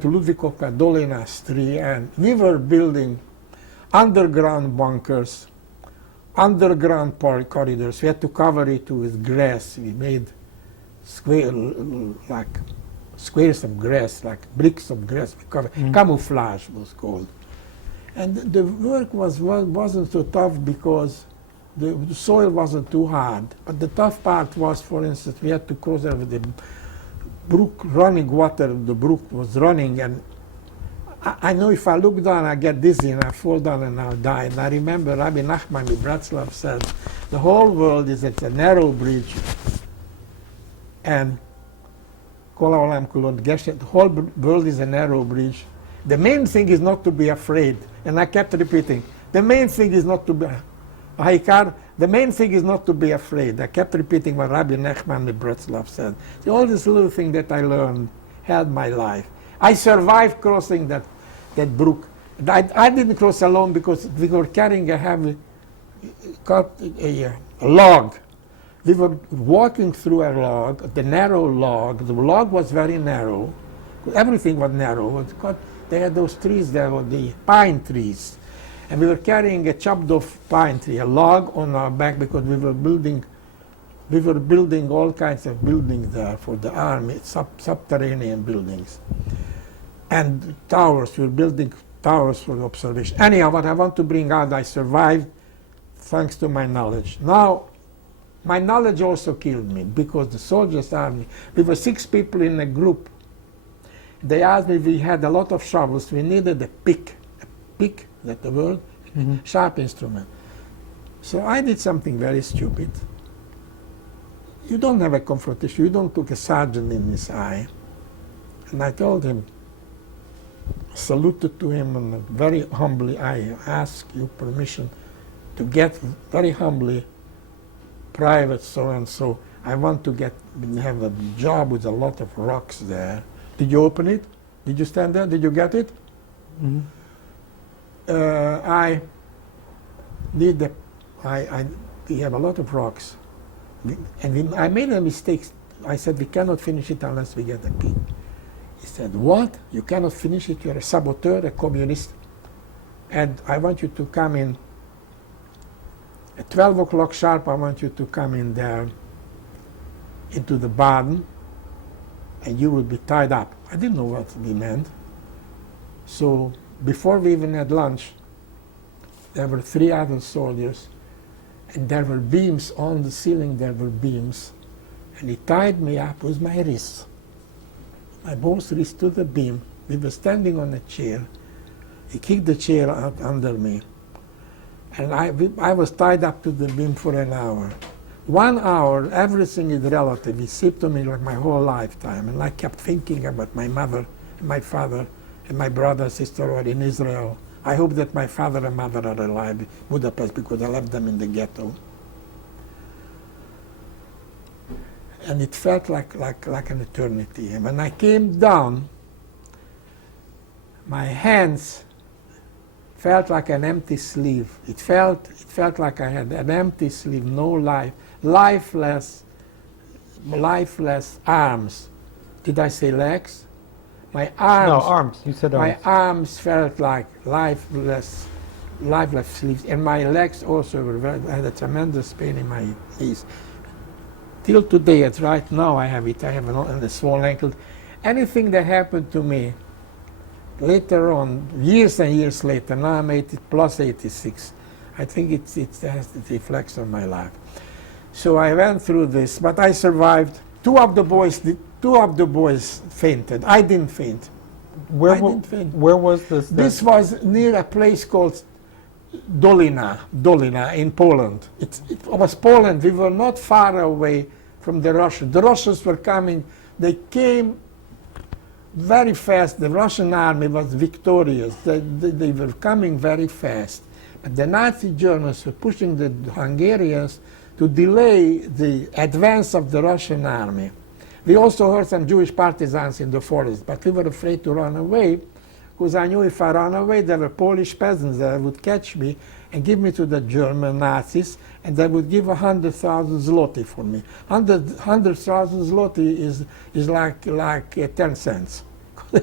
to Ludvíkovka Dolina Street, and we were building underground bunkers, underground corridors. We had to cover it with grass. We made squares of grass, like bricks of grass. We covered. Camouflage was called. And the work wasn't so tough because the soil wasn't too hard. But the tough part was, for instance, we had to cross over the brook, running water. The brook was running, and I know if I look down, I get dizzy and I fall down and I'll die. And I remember Rabbi Nachman Bratslav said, the whole world is at a narrow bridge, and the whole world is a narrow bridge. The main thing is not to be afraid. And I kept repeating, the main thing is not to be the main thing is not to be afraid. I kept repeating what Rabbi Nachman Bratslav said. So all these little things that I learned held my life. I survived crossing that brook. I didn't cross alone because we were carrying a heavy log. We were walking through a log, the narrow log. The log was very narrow. Everything was narrow. They had those trees there, the pine trees. And we were carrying a chopped off pine tree, a log on our back, because we were building We were building all kinds of buildings there for the army, subterranean buildings. And towers, we were building towers for observation. Anyhow, what I want to bring out, I survived thanks to my knowledge. Now, my knowledge also killed me because the soldiers' army, we were 6 people in a group. They asked me, we had a lot of shovels, we needed a pick, is that the word? Sharp instrument. So I did something very stupid. You don't have a confrontation, you don't look a sergeant in his eye. And I told him, saluted to him, and very humbly, I ask you permission to get very humbly, private so-and-so. I want to have a job with a lot of rocks there. Did you open it? Did you stand there? Did you get it? I did we have a lot of rocks. And I made a mistake. I said, we cannot finish it unless we get a key. He said, what? You cannot finish it? You're a saboteur, a communist. And I want you to come in at 12 o'clock sharp. I want you to come in there into the barn, and you will be tied up. I didn't know what he meant. So before we even had lunch, there were 3 other soldiers, and there were beams on the ceiling, there were beams, and he tied me up with my wrists, my both wrists to the beam. We were standing on a chair. He kicked the chair out under me, and I was tied up to the beam for an hour. 1 hour, everything is relative. It seemed to me like my whole lifetime, and I kept thinking about my mother, and my father, and my brother and sister were in Israel. I hope that my father and mother are alive in Budapest because I left them in the ghetto. And it felt like an eternity. And when I came down, my hands felt like an empty sleeve. It felt like I had an empty sleeve, no life, lifeless arms. Did I say legs? My arms. No, arms. You said arms. My arms felt like lifeless sleeves, and my legs also were I had a tremendous pain in my knees. Till today, right now, I have it. I have a small ankle. Anything that happened to me later on, years and years later, now I'm 80 plus 86. I think it reflects on my life. So I went through this, but I survived. Two of the boys fainted. I didn't faint. Where was this? This was near a place called Dolina in Poland. It was Poland. We were not far away from the Russians. The Russians were coming. They came very fast. The Russian army was victorious. They were coming very fast. But the Nazi Germans were pushing the Hungarians to delay the advance of the Russian army. We also heard some Jewish partisans in the forest, but we were afraid to run away, because I knew if I ran away, there were Polish peasants that would catch me and give me to the German Nazis, and they would give 100,000 zloty for me. 100,000 zloty is like 10 cents. They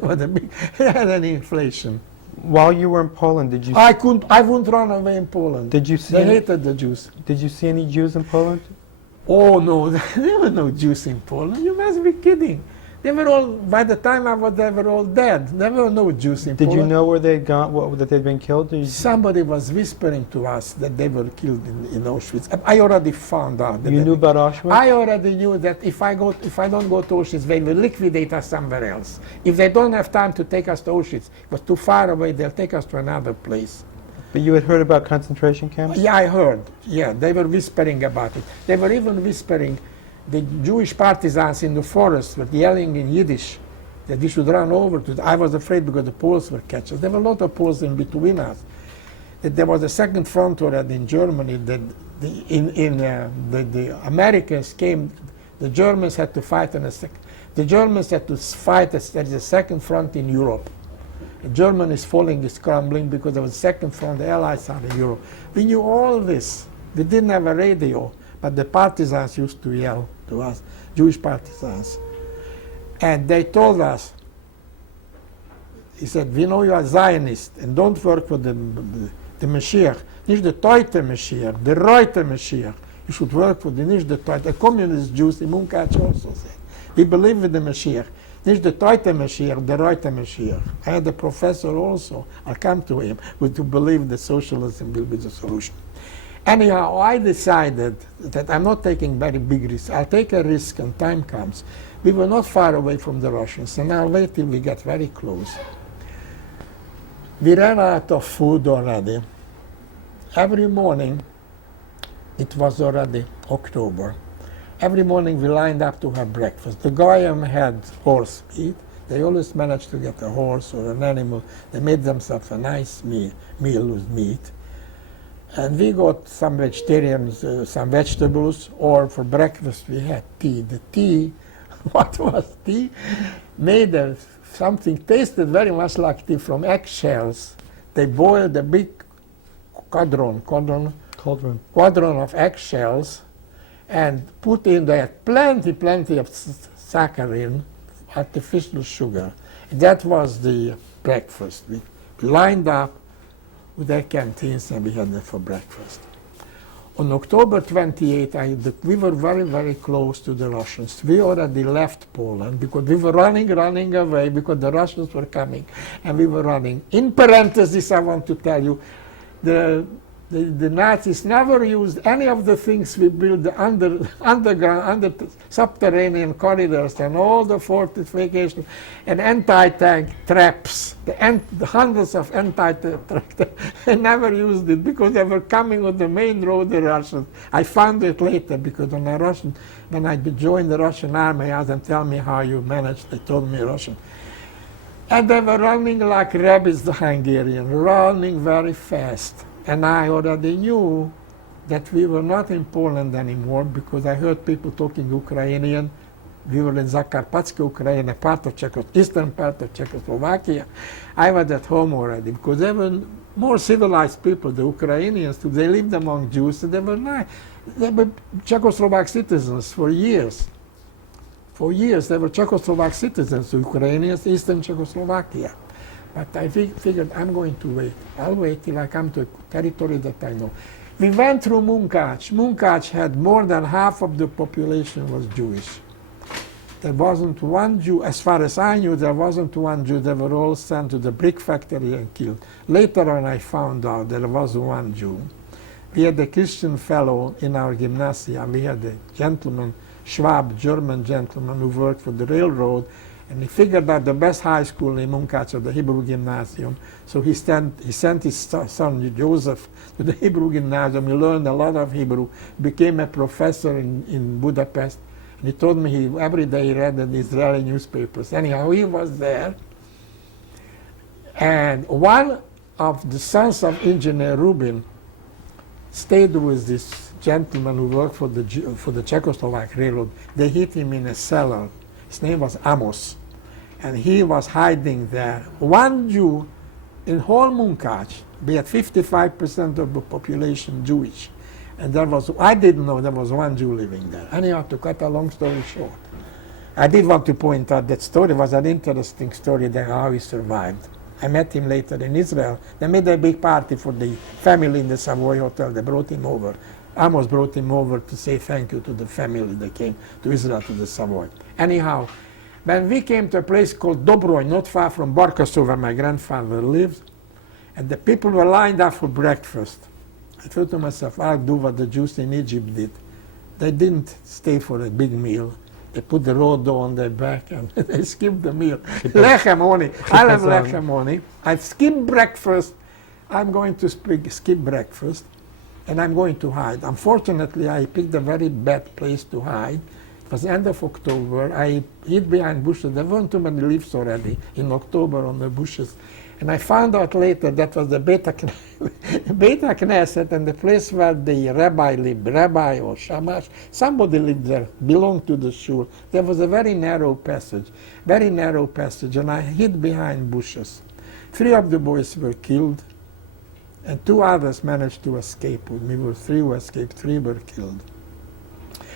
had an inflation. While you were in Poland, did you? I wouldn't run away in Poland. Did you see? They hated the Jews. Did you see any Jews in Poland? Oh no, there were no Jews in Poland. You must be kidding. They were all, by the time I was, they were all dead. There were no Jews in Poland. Did you know where they'd gone, that they'd been killed? Somebody was whispering to us that they were killed in Auschwitz. I already found out. You knew about Auschwitz? I already knew that if I don't go to Auschwitz, they will liquidate us somewhere else. If they don't have time to take us to Auschwitz, it was too far away, they'll take us to another place. But you had heard about concentration camps? Yeah, I heard. Yeah, they were whispering about it. They were even whispering. The Jewish partisans in the forest were yelling in Yiddish that we should run over to I was afraid because the Poles were catching us. There were a lot of Poles in between us. That there was a second front already in Germany. That the Americans came. The Germans had to fight in a second. The Germans had to fight as a second front in Europe. Germany is falling, is crumbling because there was a second front. The Allies are in Europe. We knew all this. We didn't have a radio, but the partisans used to yell to us, Jewish partisans. And they told us, he said, we know you are Zionists and don't work for the Mashiach. Nicht the Teute Mashiach, the Reuter Mashiach. You should work for the nicht der Teute. Communist Jews in Munkac also said, we believe in the Mashiach. Nicht der Teute Mashiach, the Reute Mashiach. I had a professor also, I'll come to him, who to believe that socialism will be the solution. Anyhow, I decided that I'm not taking very big risks. I'll take a risk and time comes. We were not far away from the Russians, and I'll wait till we get very close. We ran out of food already. Every morning, it was already October. Every morning we lined up to have breakfast. The Goyim had horse meat. They always managed to get a horse or an animal. They made themselves a nice meal with meat. And we got some vegetarians, some vegetables, or for breakfast we had tea. The tea, what was tea? Made something, tasted very much like tea from eggshells. They boiled a big quadron of eggshells and put in there plenty of saccharin, artificial sugar. That was the breakfast. We lined up with their canteens and we had that for breakfast. On October 28, we were very close to the Russians. We already left Poland because we were running away because the Russians were coming and we were running. In parentheses, I want to tell you, the Nazis never used any of the things we built, the underground, subterranean corridors and all the fortifications and anti-tank traps, the hundreds of anti-tank traps. They never used it because they were coming on the main road, the Russians. I found it later because when I joined the Russian army, I asked them, tell me how you managed. They told me Russian. And they were running like rabbits, the Hungarians, running very fast. And I already knew that we were not in Poland anymore because I heard people talking Ukrainian. We were in Zakarpatska Ukraine, a part of eastern part of Czechoslovakia. I was at home already because they were more civilized people, the Ukrainians. They lived among Jews, and they were nice. They were Czechoslovak citizens for years. For years, they were Czechoslovak citizens, the Ukrainians, eastern Czechoslovakia. But I figured I'm going to wait. I'll wait till I come to a territory that I know. We went through Munkac. Munkac had more than half of the population was Jewish. There wasn't one Jew, as far as I knew, there wasn't one Jew. They were all sent to the brick factory and killed. Later on I found out there was one Jew. We had a Christian fellow in our gymnasium. We had a gentleman, Schwab, German gentleman who worked for the railroad. And he figured out the best high school in Munkac, the Hebrew Gymnasium. So he sent his son Joseph to the Hebrew Gymnasium. He learned a lot of Hebrew, became a professor in Budapest. And he told me every day he read the Israeli newspapers. Anyhow, he was there. And one of the sons of Engineer Rubin stayed with this gentleman who worked for the Czechoslovak Railroad. They hid him in a cellar. His name was Amos, and he was hiding there. One Jew in whole Munkac, we had 55% of the population Jewish, and I didn't know there was one Jew living there. Anyhow, to cut a long story short, I did want to point out that story was an interesting story, how he survived. I met him later in Israel. They made a big party for the family in the Savoy Hotel. They brought him over. Amos brought him over to say thank you to the family that came to Israel, to the Savoy. Anyhow, when we came to a place called Dobroj, not far from Barkasov, where my grandfather lived, and the people were lined up for breakfast, I thought to myself, I'll do what the Jews in Egypt did. They didn't stay for a big meal. They put the raw dough on their back and they skipped the meal. Lechem only. I'll have lechem only. I've skipped breakfast. I'm going to skip breakfast. And I'm going to hide. Unfortunately, I picked a very bad place to hide. It was the end of October. I hid behind bushes. There weren't too many leaves already in October on the bushes. And I found out later that was the Beta Knesset, and the place where the rabbi lived, rabbi or shamash, somebody lived there, belonged to the shul. There was a very narrow passage, and I hid behind bushes. 3 of the boys were killed. And 2 others managed to escape. We were 3 who escaped, 3 were killed.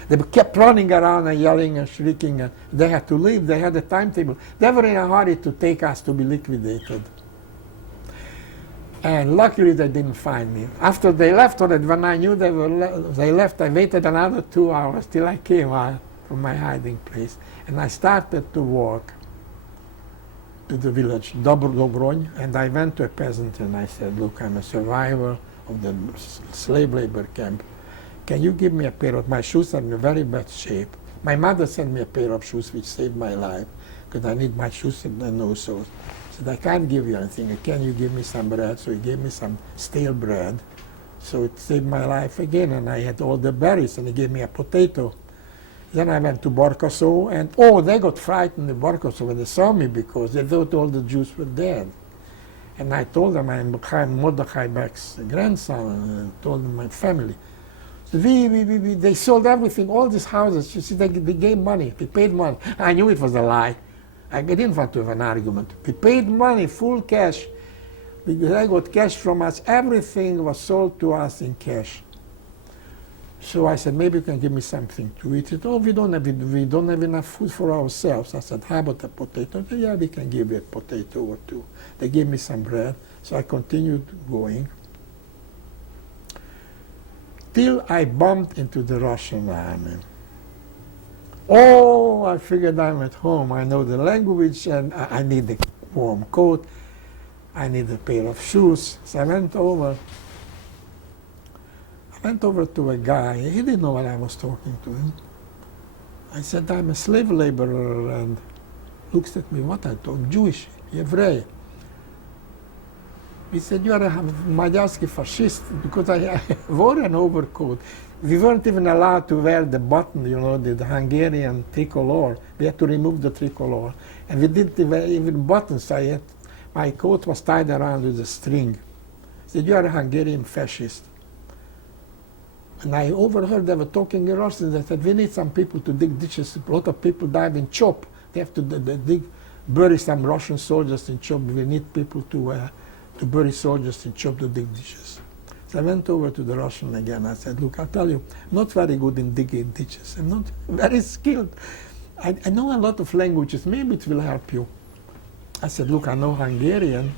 They kept running around and yelling and shrieking. And they had to leave. They had a timetable. They were in a hurry to take us to be liquidated. And luckily they didn't find me. After they left, or when I knew they left, I waited another 2 hours till I came out from my hiding place. And I started to walk to the village, Dobrogronj, and I went to a peasant and I said, look, I'm a survivor of the slave labor camp. Can you give me a pair of my shoes? Are in very bad shape. My mother sent me a pair of shoes which saved my life because I need my shoes and no soles. I said, I can't give you anything. Can you give me some bread? So he gave me some stale bread. So it saved my life again, and I had all the berries, and he gave me a potato. Then I went to Barkasov, and they got frightened in Barkasov when they saw me because they thought all the Jews were dead. And I told them I'm Mordechai Beck's grandson, and I told them my family. So they sold everything, all these houses. You see, they gave money, they paid money. I knew it was a lie. I didn't want to have an argument. We paid money, full cash. They got cash from us. Everything was sold to us in cash. So I said, maybe you can give me something to eat. It. We don't have enough food for ourselves. I said, how about a potato? Said, yeah, we can give you a potato or two. They gave me some bread. So I continued going till I bumped into the Russian army. I figured I'm at home. I know the language, and I need a warm coat. I need a pair of shoes. So I went over to a guy. He didn't know what I was talking to him. I said, I'm a slave laborer, and looks at me, what I talk? Jewish, Hebrew. He said, you are a Magyarski fascist, because I wore an overcoat. We weren't even allowed to wear the button, the Hungarian tricolor. We had to remove the tricolor. And we didn't wear even buttons. My coat was tied around with a string. He said, you are a Hungarian fascist. And I overheard they were talking in Russian. They said, we need some people to dig ditches. A lot of people died in Chop. They have to bury some Russian soldiers in Chop. We need people to bury soldiers in Chop to dig ditches. So I went over to the Russian again. I said, look, I'll tell you, I'm not very good in digging ditches. I'm not very skilled. I know a lot of languages. Maybe it will help you. I said, look, I know Hungarian.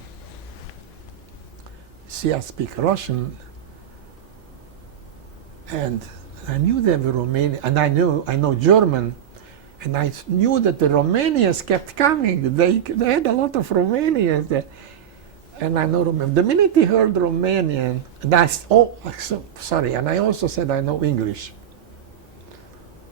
See, I speak Russian. And I knew they were Romanian. And I know German. And I knew that the Romanians kept coming. They had a lot of Romanians there. And I know Romanian. The minute he heard Romanian, and and I also said I know English.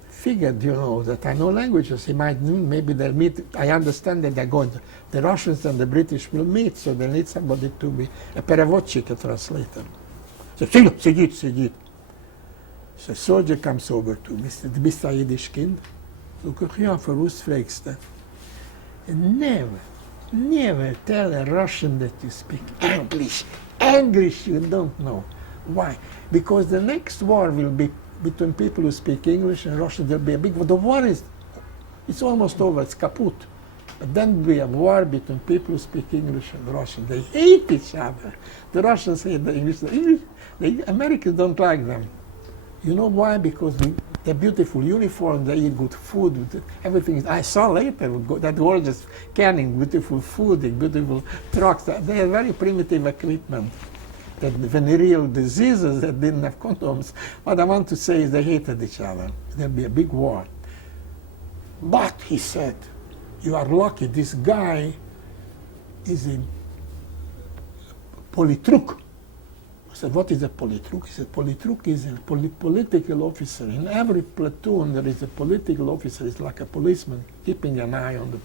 Figured, that I know languages. He might, maybe they'll meet. I understand that they're going to, the Russians and the British will meet, so they need somebody to be a переводчик, a translator. So, сидит. So a soldier comes over to me, said, bist du ein Jiddisch Kind? So ich, ja, für was fragst du? Never tell a Russian that you speak English. English you don't know. Why? Because the next war will be between people who speak English and Russian. There'll be a big war. The war it's almost over. It's kaput. But then we have war between people who speak English and Russian. They hate each other. The Russians hate the English. The Americans don't like them. You know why? Because they're beautiful uniforms, they eat good food, everything. I saw later that gorgeous canning, beautiful food, beautiful trucks. They have very primitive equipment. That venereal diseases that didn't have condoms. What I want to say is they hated each other. There'll be a big war. But, he said, you are lucky. This guy is a politruk. I said, what is a politruk? He said, politruk is a political officer. In every platoon, there is a political officer. It's like a policeman keeping an eye on the...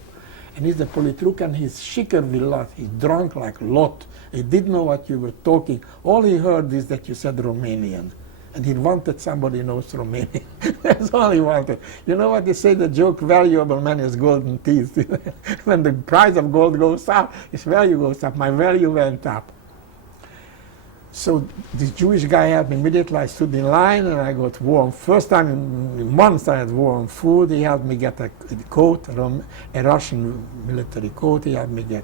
And he's a politruk, and he's shiker vilat. He's drunk like Lot. He didn't know what you were talking. All he heard is that you said Romanian. And he wanted somebody who knows Romanian. That's all he wanted. You know what they say, the joke, valuable man has golden teeth. When the price of gold goes up, his value goes up. My value went up. So this Jewish guy helped me immediately. I stood in line and I got warm. First time in months I had warm food. He helped me get a coat, a Russian military coat. He helped me get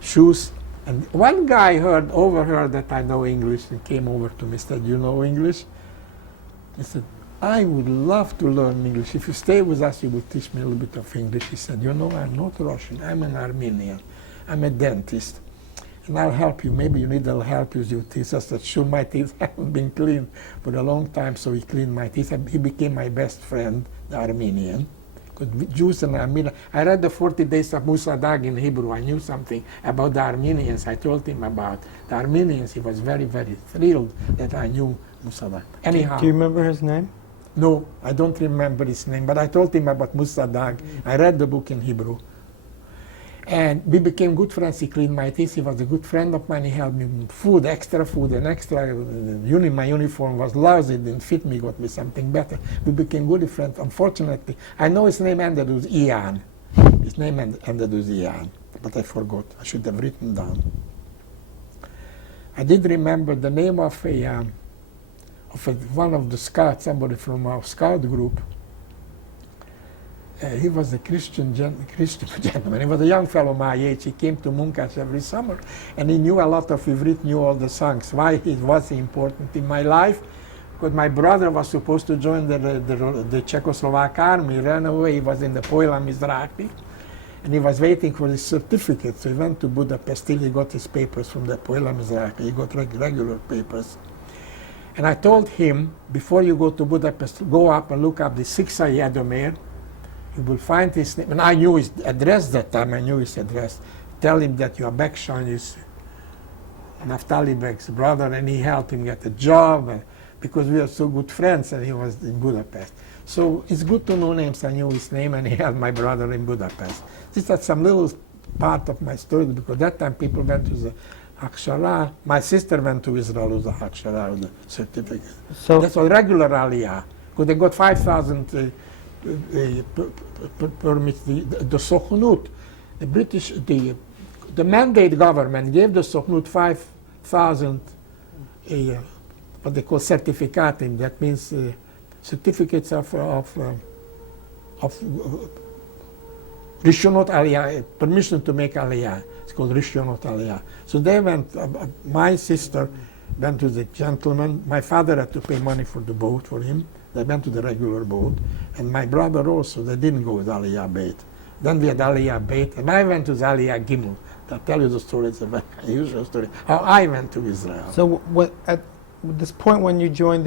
shoes. And one guy overheard that I know English and came over to me and said, you know English? He said, I would love to learn English. If you stay with us, you will teach me a little bit of English. He said, you know, I'm not Russian. I'm an Armenian. I'm a dentist. and I'll help you. Maybe you need a little help with your teeth. I said, sure, my teeth haven't been cleaned for a long time, so he cleaned my teeth. And he became my best friend, the Armenian. Because Jews and Armenians, I read the 40 Days of Musa Dag in Hebrew. I knew something about the Armenians. I told him about the Armenians. He was very, very thrilled that I knew Musa Dag. Anyhow. Do you remember his name? No, I don't remember his name, but I told him about Musa Dag. I read the book in Hebrew. And we became good friends. He cleaned my teeth. He was a good friend of mine. He helped me with food, and extra. My uniform was lousy, it didn't fit me, got me something better. We became good friends. Unfortunately, I know his name ended with Ian. His name ended with Ian, but I forgot. I should have written down. I did remember the name of one of the scouts, somebody from our scout group. He was a Christian gentleman. He was a young fellow my age. He came to Munkac every summer, and he knew a lot of Ivrit, knew all the songs. Why he was important in my life? Because my brother was supposed to join the Czechoslovak army. He ran away. He was in the Poila Mizrahi, and he was waiting for his certificate. So he went to Budapest till he got his papers from the Poila Mizrahi. He got regular papers. And I told him, before you go to Budapest, go up and look up the Szikszai Edomér. You will find his name, and I knew his address that time. I knew his address. Tell him that you are Beck is Naftali Beck's brother, and he helped him get a job because we are so good friends, and he was in Budapest. So it's good to know names. I knew his name, and he had my brother in Budapest. This is some little part of my story, because that time people went to the Hakshara. My sister went to Israel with the Hakshara, with the certificate. So that's a regular aliyah, because they got 5,000 permits. The Sochnut, the British, the mandate government gave the Sochnut 5,000 what they call certificatim. That means certificates of Rishonot Aliyah, permission to make Aliyah. It's called Rishonot Aliyah. So they went, my sister went to the gentleman. My father had to pay money for the boat for him. They went to the regular boat. And my brother also, they didn't go with Aliyah Beit. Then we had Aliyah Beit, and I went to the Aliyah Gimel. I'll tell you the story, it's a very unusual story, how I went to Israel. So at this point when you joined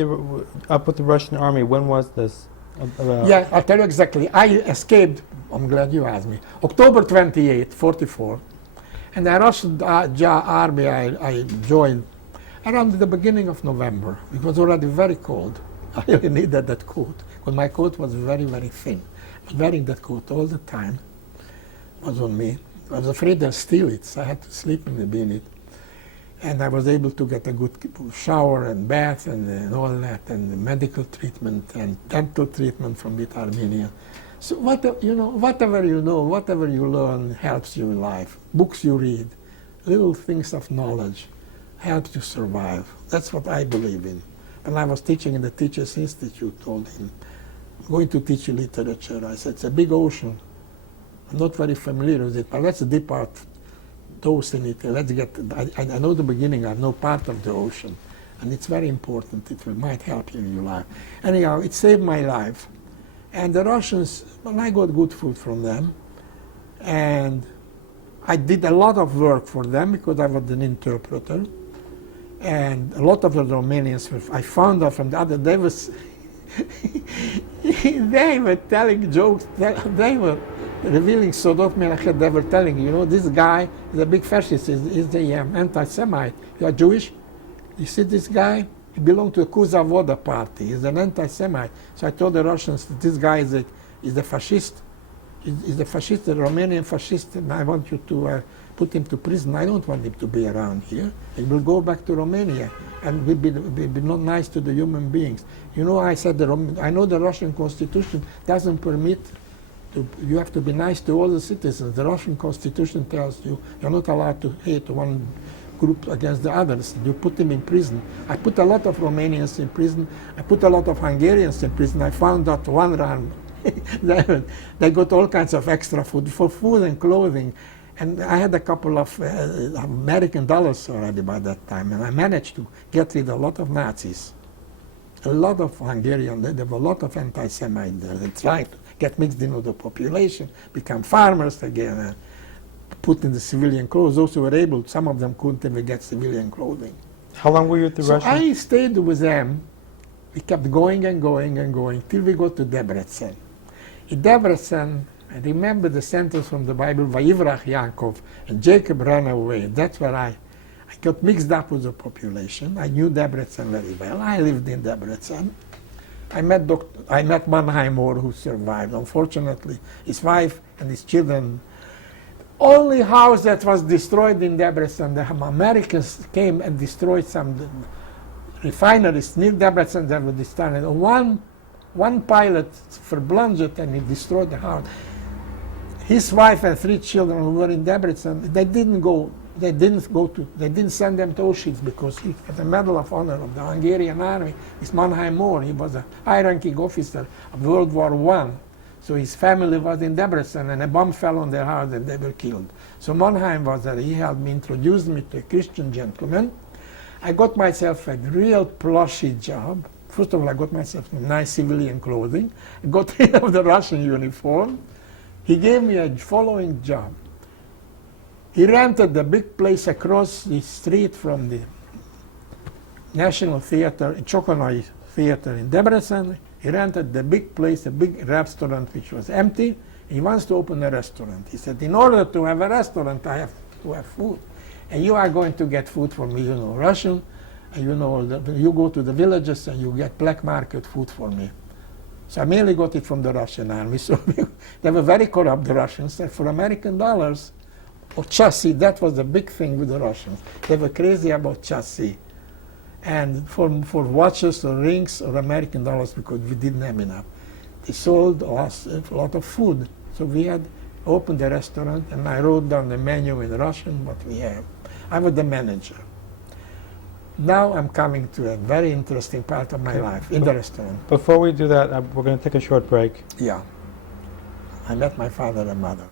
up with the Russian army, when was this? Yeah, I'll tell you exactly. I escaped, I'm glad you asked me, October 28, 44. And the Russian army I joined around the beginning of November. It was already very cold. I really needed that coat, because my coat was very, very thin. But wearing that coat all the time was on me. I was afraid they'd steal it, so I had to sleep in it. And I was able to get a good shower and bath and all that, and medical treatment and dental treatment from the Armenian. So whatever you know, whatever you learn helps you in life. Books you read, little things of knowledge helps you survive. That's what I believe in. When I was teaching in the Teachers Institute, told him, I'm going to teach you literature. I said, it's a big ocean. I'm not very familiar with it, but let's dip our toes in it. Let's get, I know the beginning, I know part of the ocean. And it's very important. It might help you in your life. Anyhow, it saved my life. And the Russians, well, I got good food from them. And I did a lot of work for them because I was an interpreter. And a lot of the Romanians, I found out from the other, they were telling jokes, they were revealing Sodot Melachet, they were telling, you know, this guy is a big fascist, he's the anti-Semite. You are Jewish? You see this guy? He belonged to the Kuzavoda party, he's an anti-Semite. So I told the Russians that this guy is a fascist. He's a fascist, a Romanian fascist, and I want you to put him to prison. I don't want him to be around here. He will go back to Romania and will be not nice to the human beings. You know, I said, I know the Russian constitution doesn't permit, you have to be nice to all the citizens. The Russian constitution tells you you're not allowed to hate one group against the others. You put them in prison. I put a lot of Romanians in prison. I put a lot of Hungarians in prison. I found out one round they got all kinds of extra food, for food and clothing. And I had a couple of American dollars already by that time, and I managed to get rid of a lot of Nazis, a lot of Hungarians. There were a lot of anti-Semites there. They tried to get mixed in with the population, become farmers again. put in the civilian clothes. Those who were able, some of them couldn't even get civilian clothing. How long were you at the So Russian? I stayed with them. We kept going and going and going till we got to Debrecen. In Debrecen, I remember the sentence from the Bible, Vayivrach Yaakov, and Jacob ran away. That's where I got mixed up with the population. I knew Debrecen very well. I lived in Debrecen. I met Mannheim Moore, who survived. Unfortunately, his wife and his children. Only house that was destroyed in Debrecen, the Americans came and destroyed some refineries near Debrecen that were destroyed. One pilot verblunget and he destroyed the house. His wife and 3 children who were in Debrecen, they didn't send them to Auschwitz because he had the Medal of Honor of the Hungarian army. It's Mannheim Moore. He was a high-ranking officer of World War I. So his family was in Debrecen, and a bomb fell on their house and they were killed. So Mannheim was there. He helped me, introduced me to a Christian gentleman. I got myself a real plushy job. First of all, I got myself some nice civilian clothing. I got rid of the Russian uniform. He gave me a following job. He rented the big place across the street from the National Theater, Chokonai Theater in Debrecen. He rented the big place, a big restaurant which was empty. He wants to open a restaurant. He said, in order to have a restaurant, I have to have food. And you are going to get food for me. You know Russian, and you know, you go to the villages and you get black market food for me. So I mainly got it from the Russian army. So they were very corrupt, the Russians. And for American dollars, or chassis, that was the big thing with the Russians. They were crazy about chassis. And for watches or rings or American dollars, because we didn't have enough. They sold us a lot of food. So we had opened the restaurant, and I wrote down the menu in Russian, what we have. I was the manager. Now I'm coming to a very interesting part of my life, in the restaurant. Before we do that, we're going to take a short break. Yeah. I met my father and mother.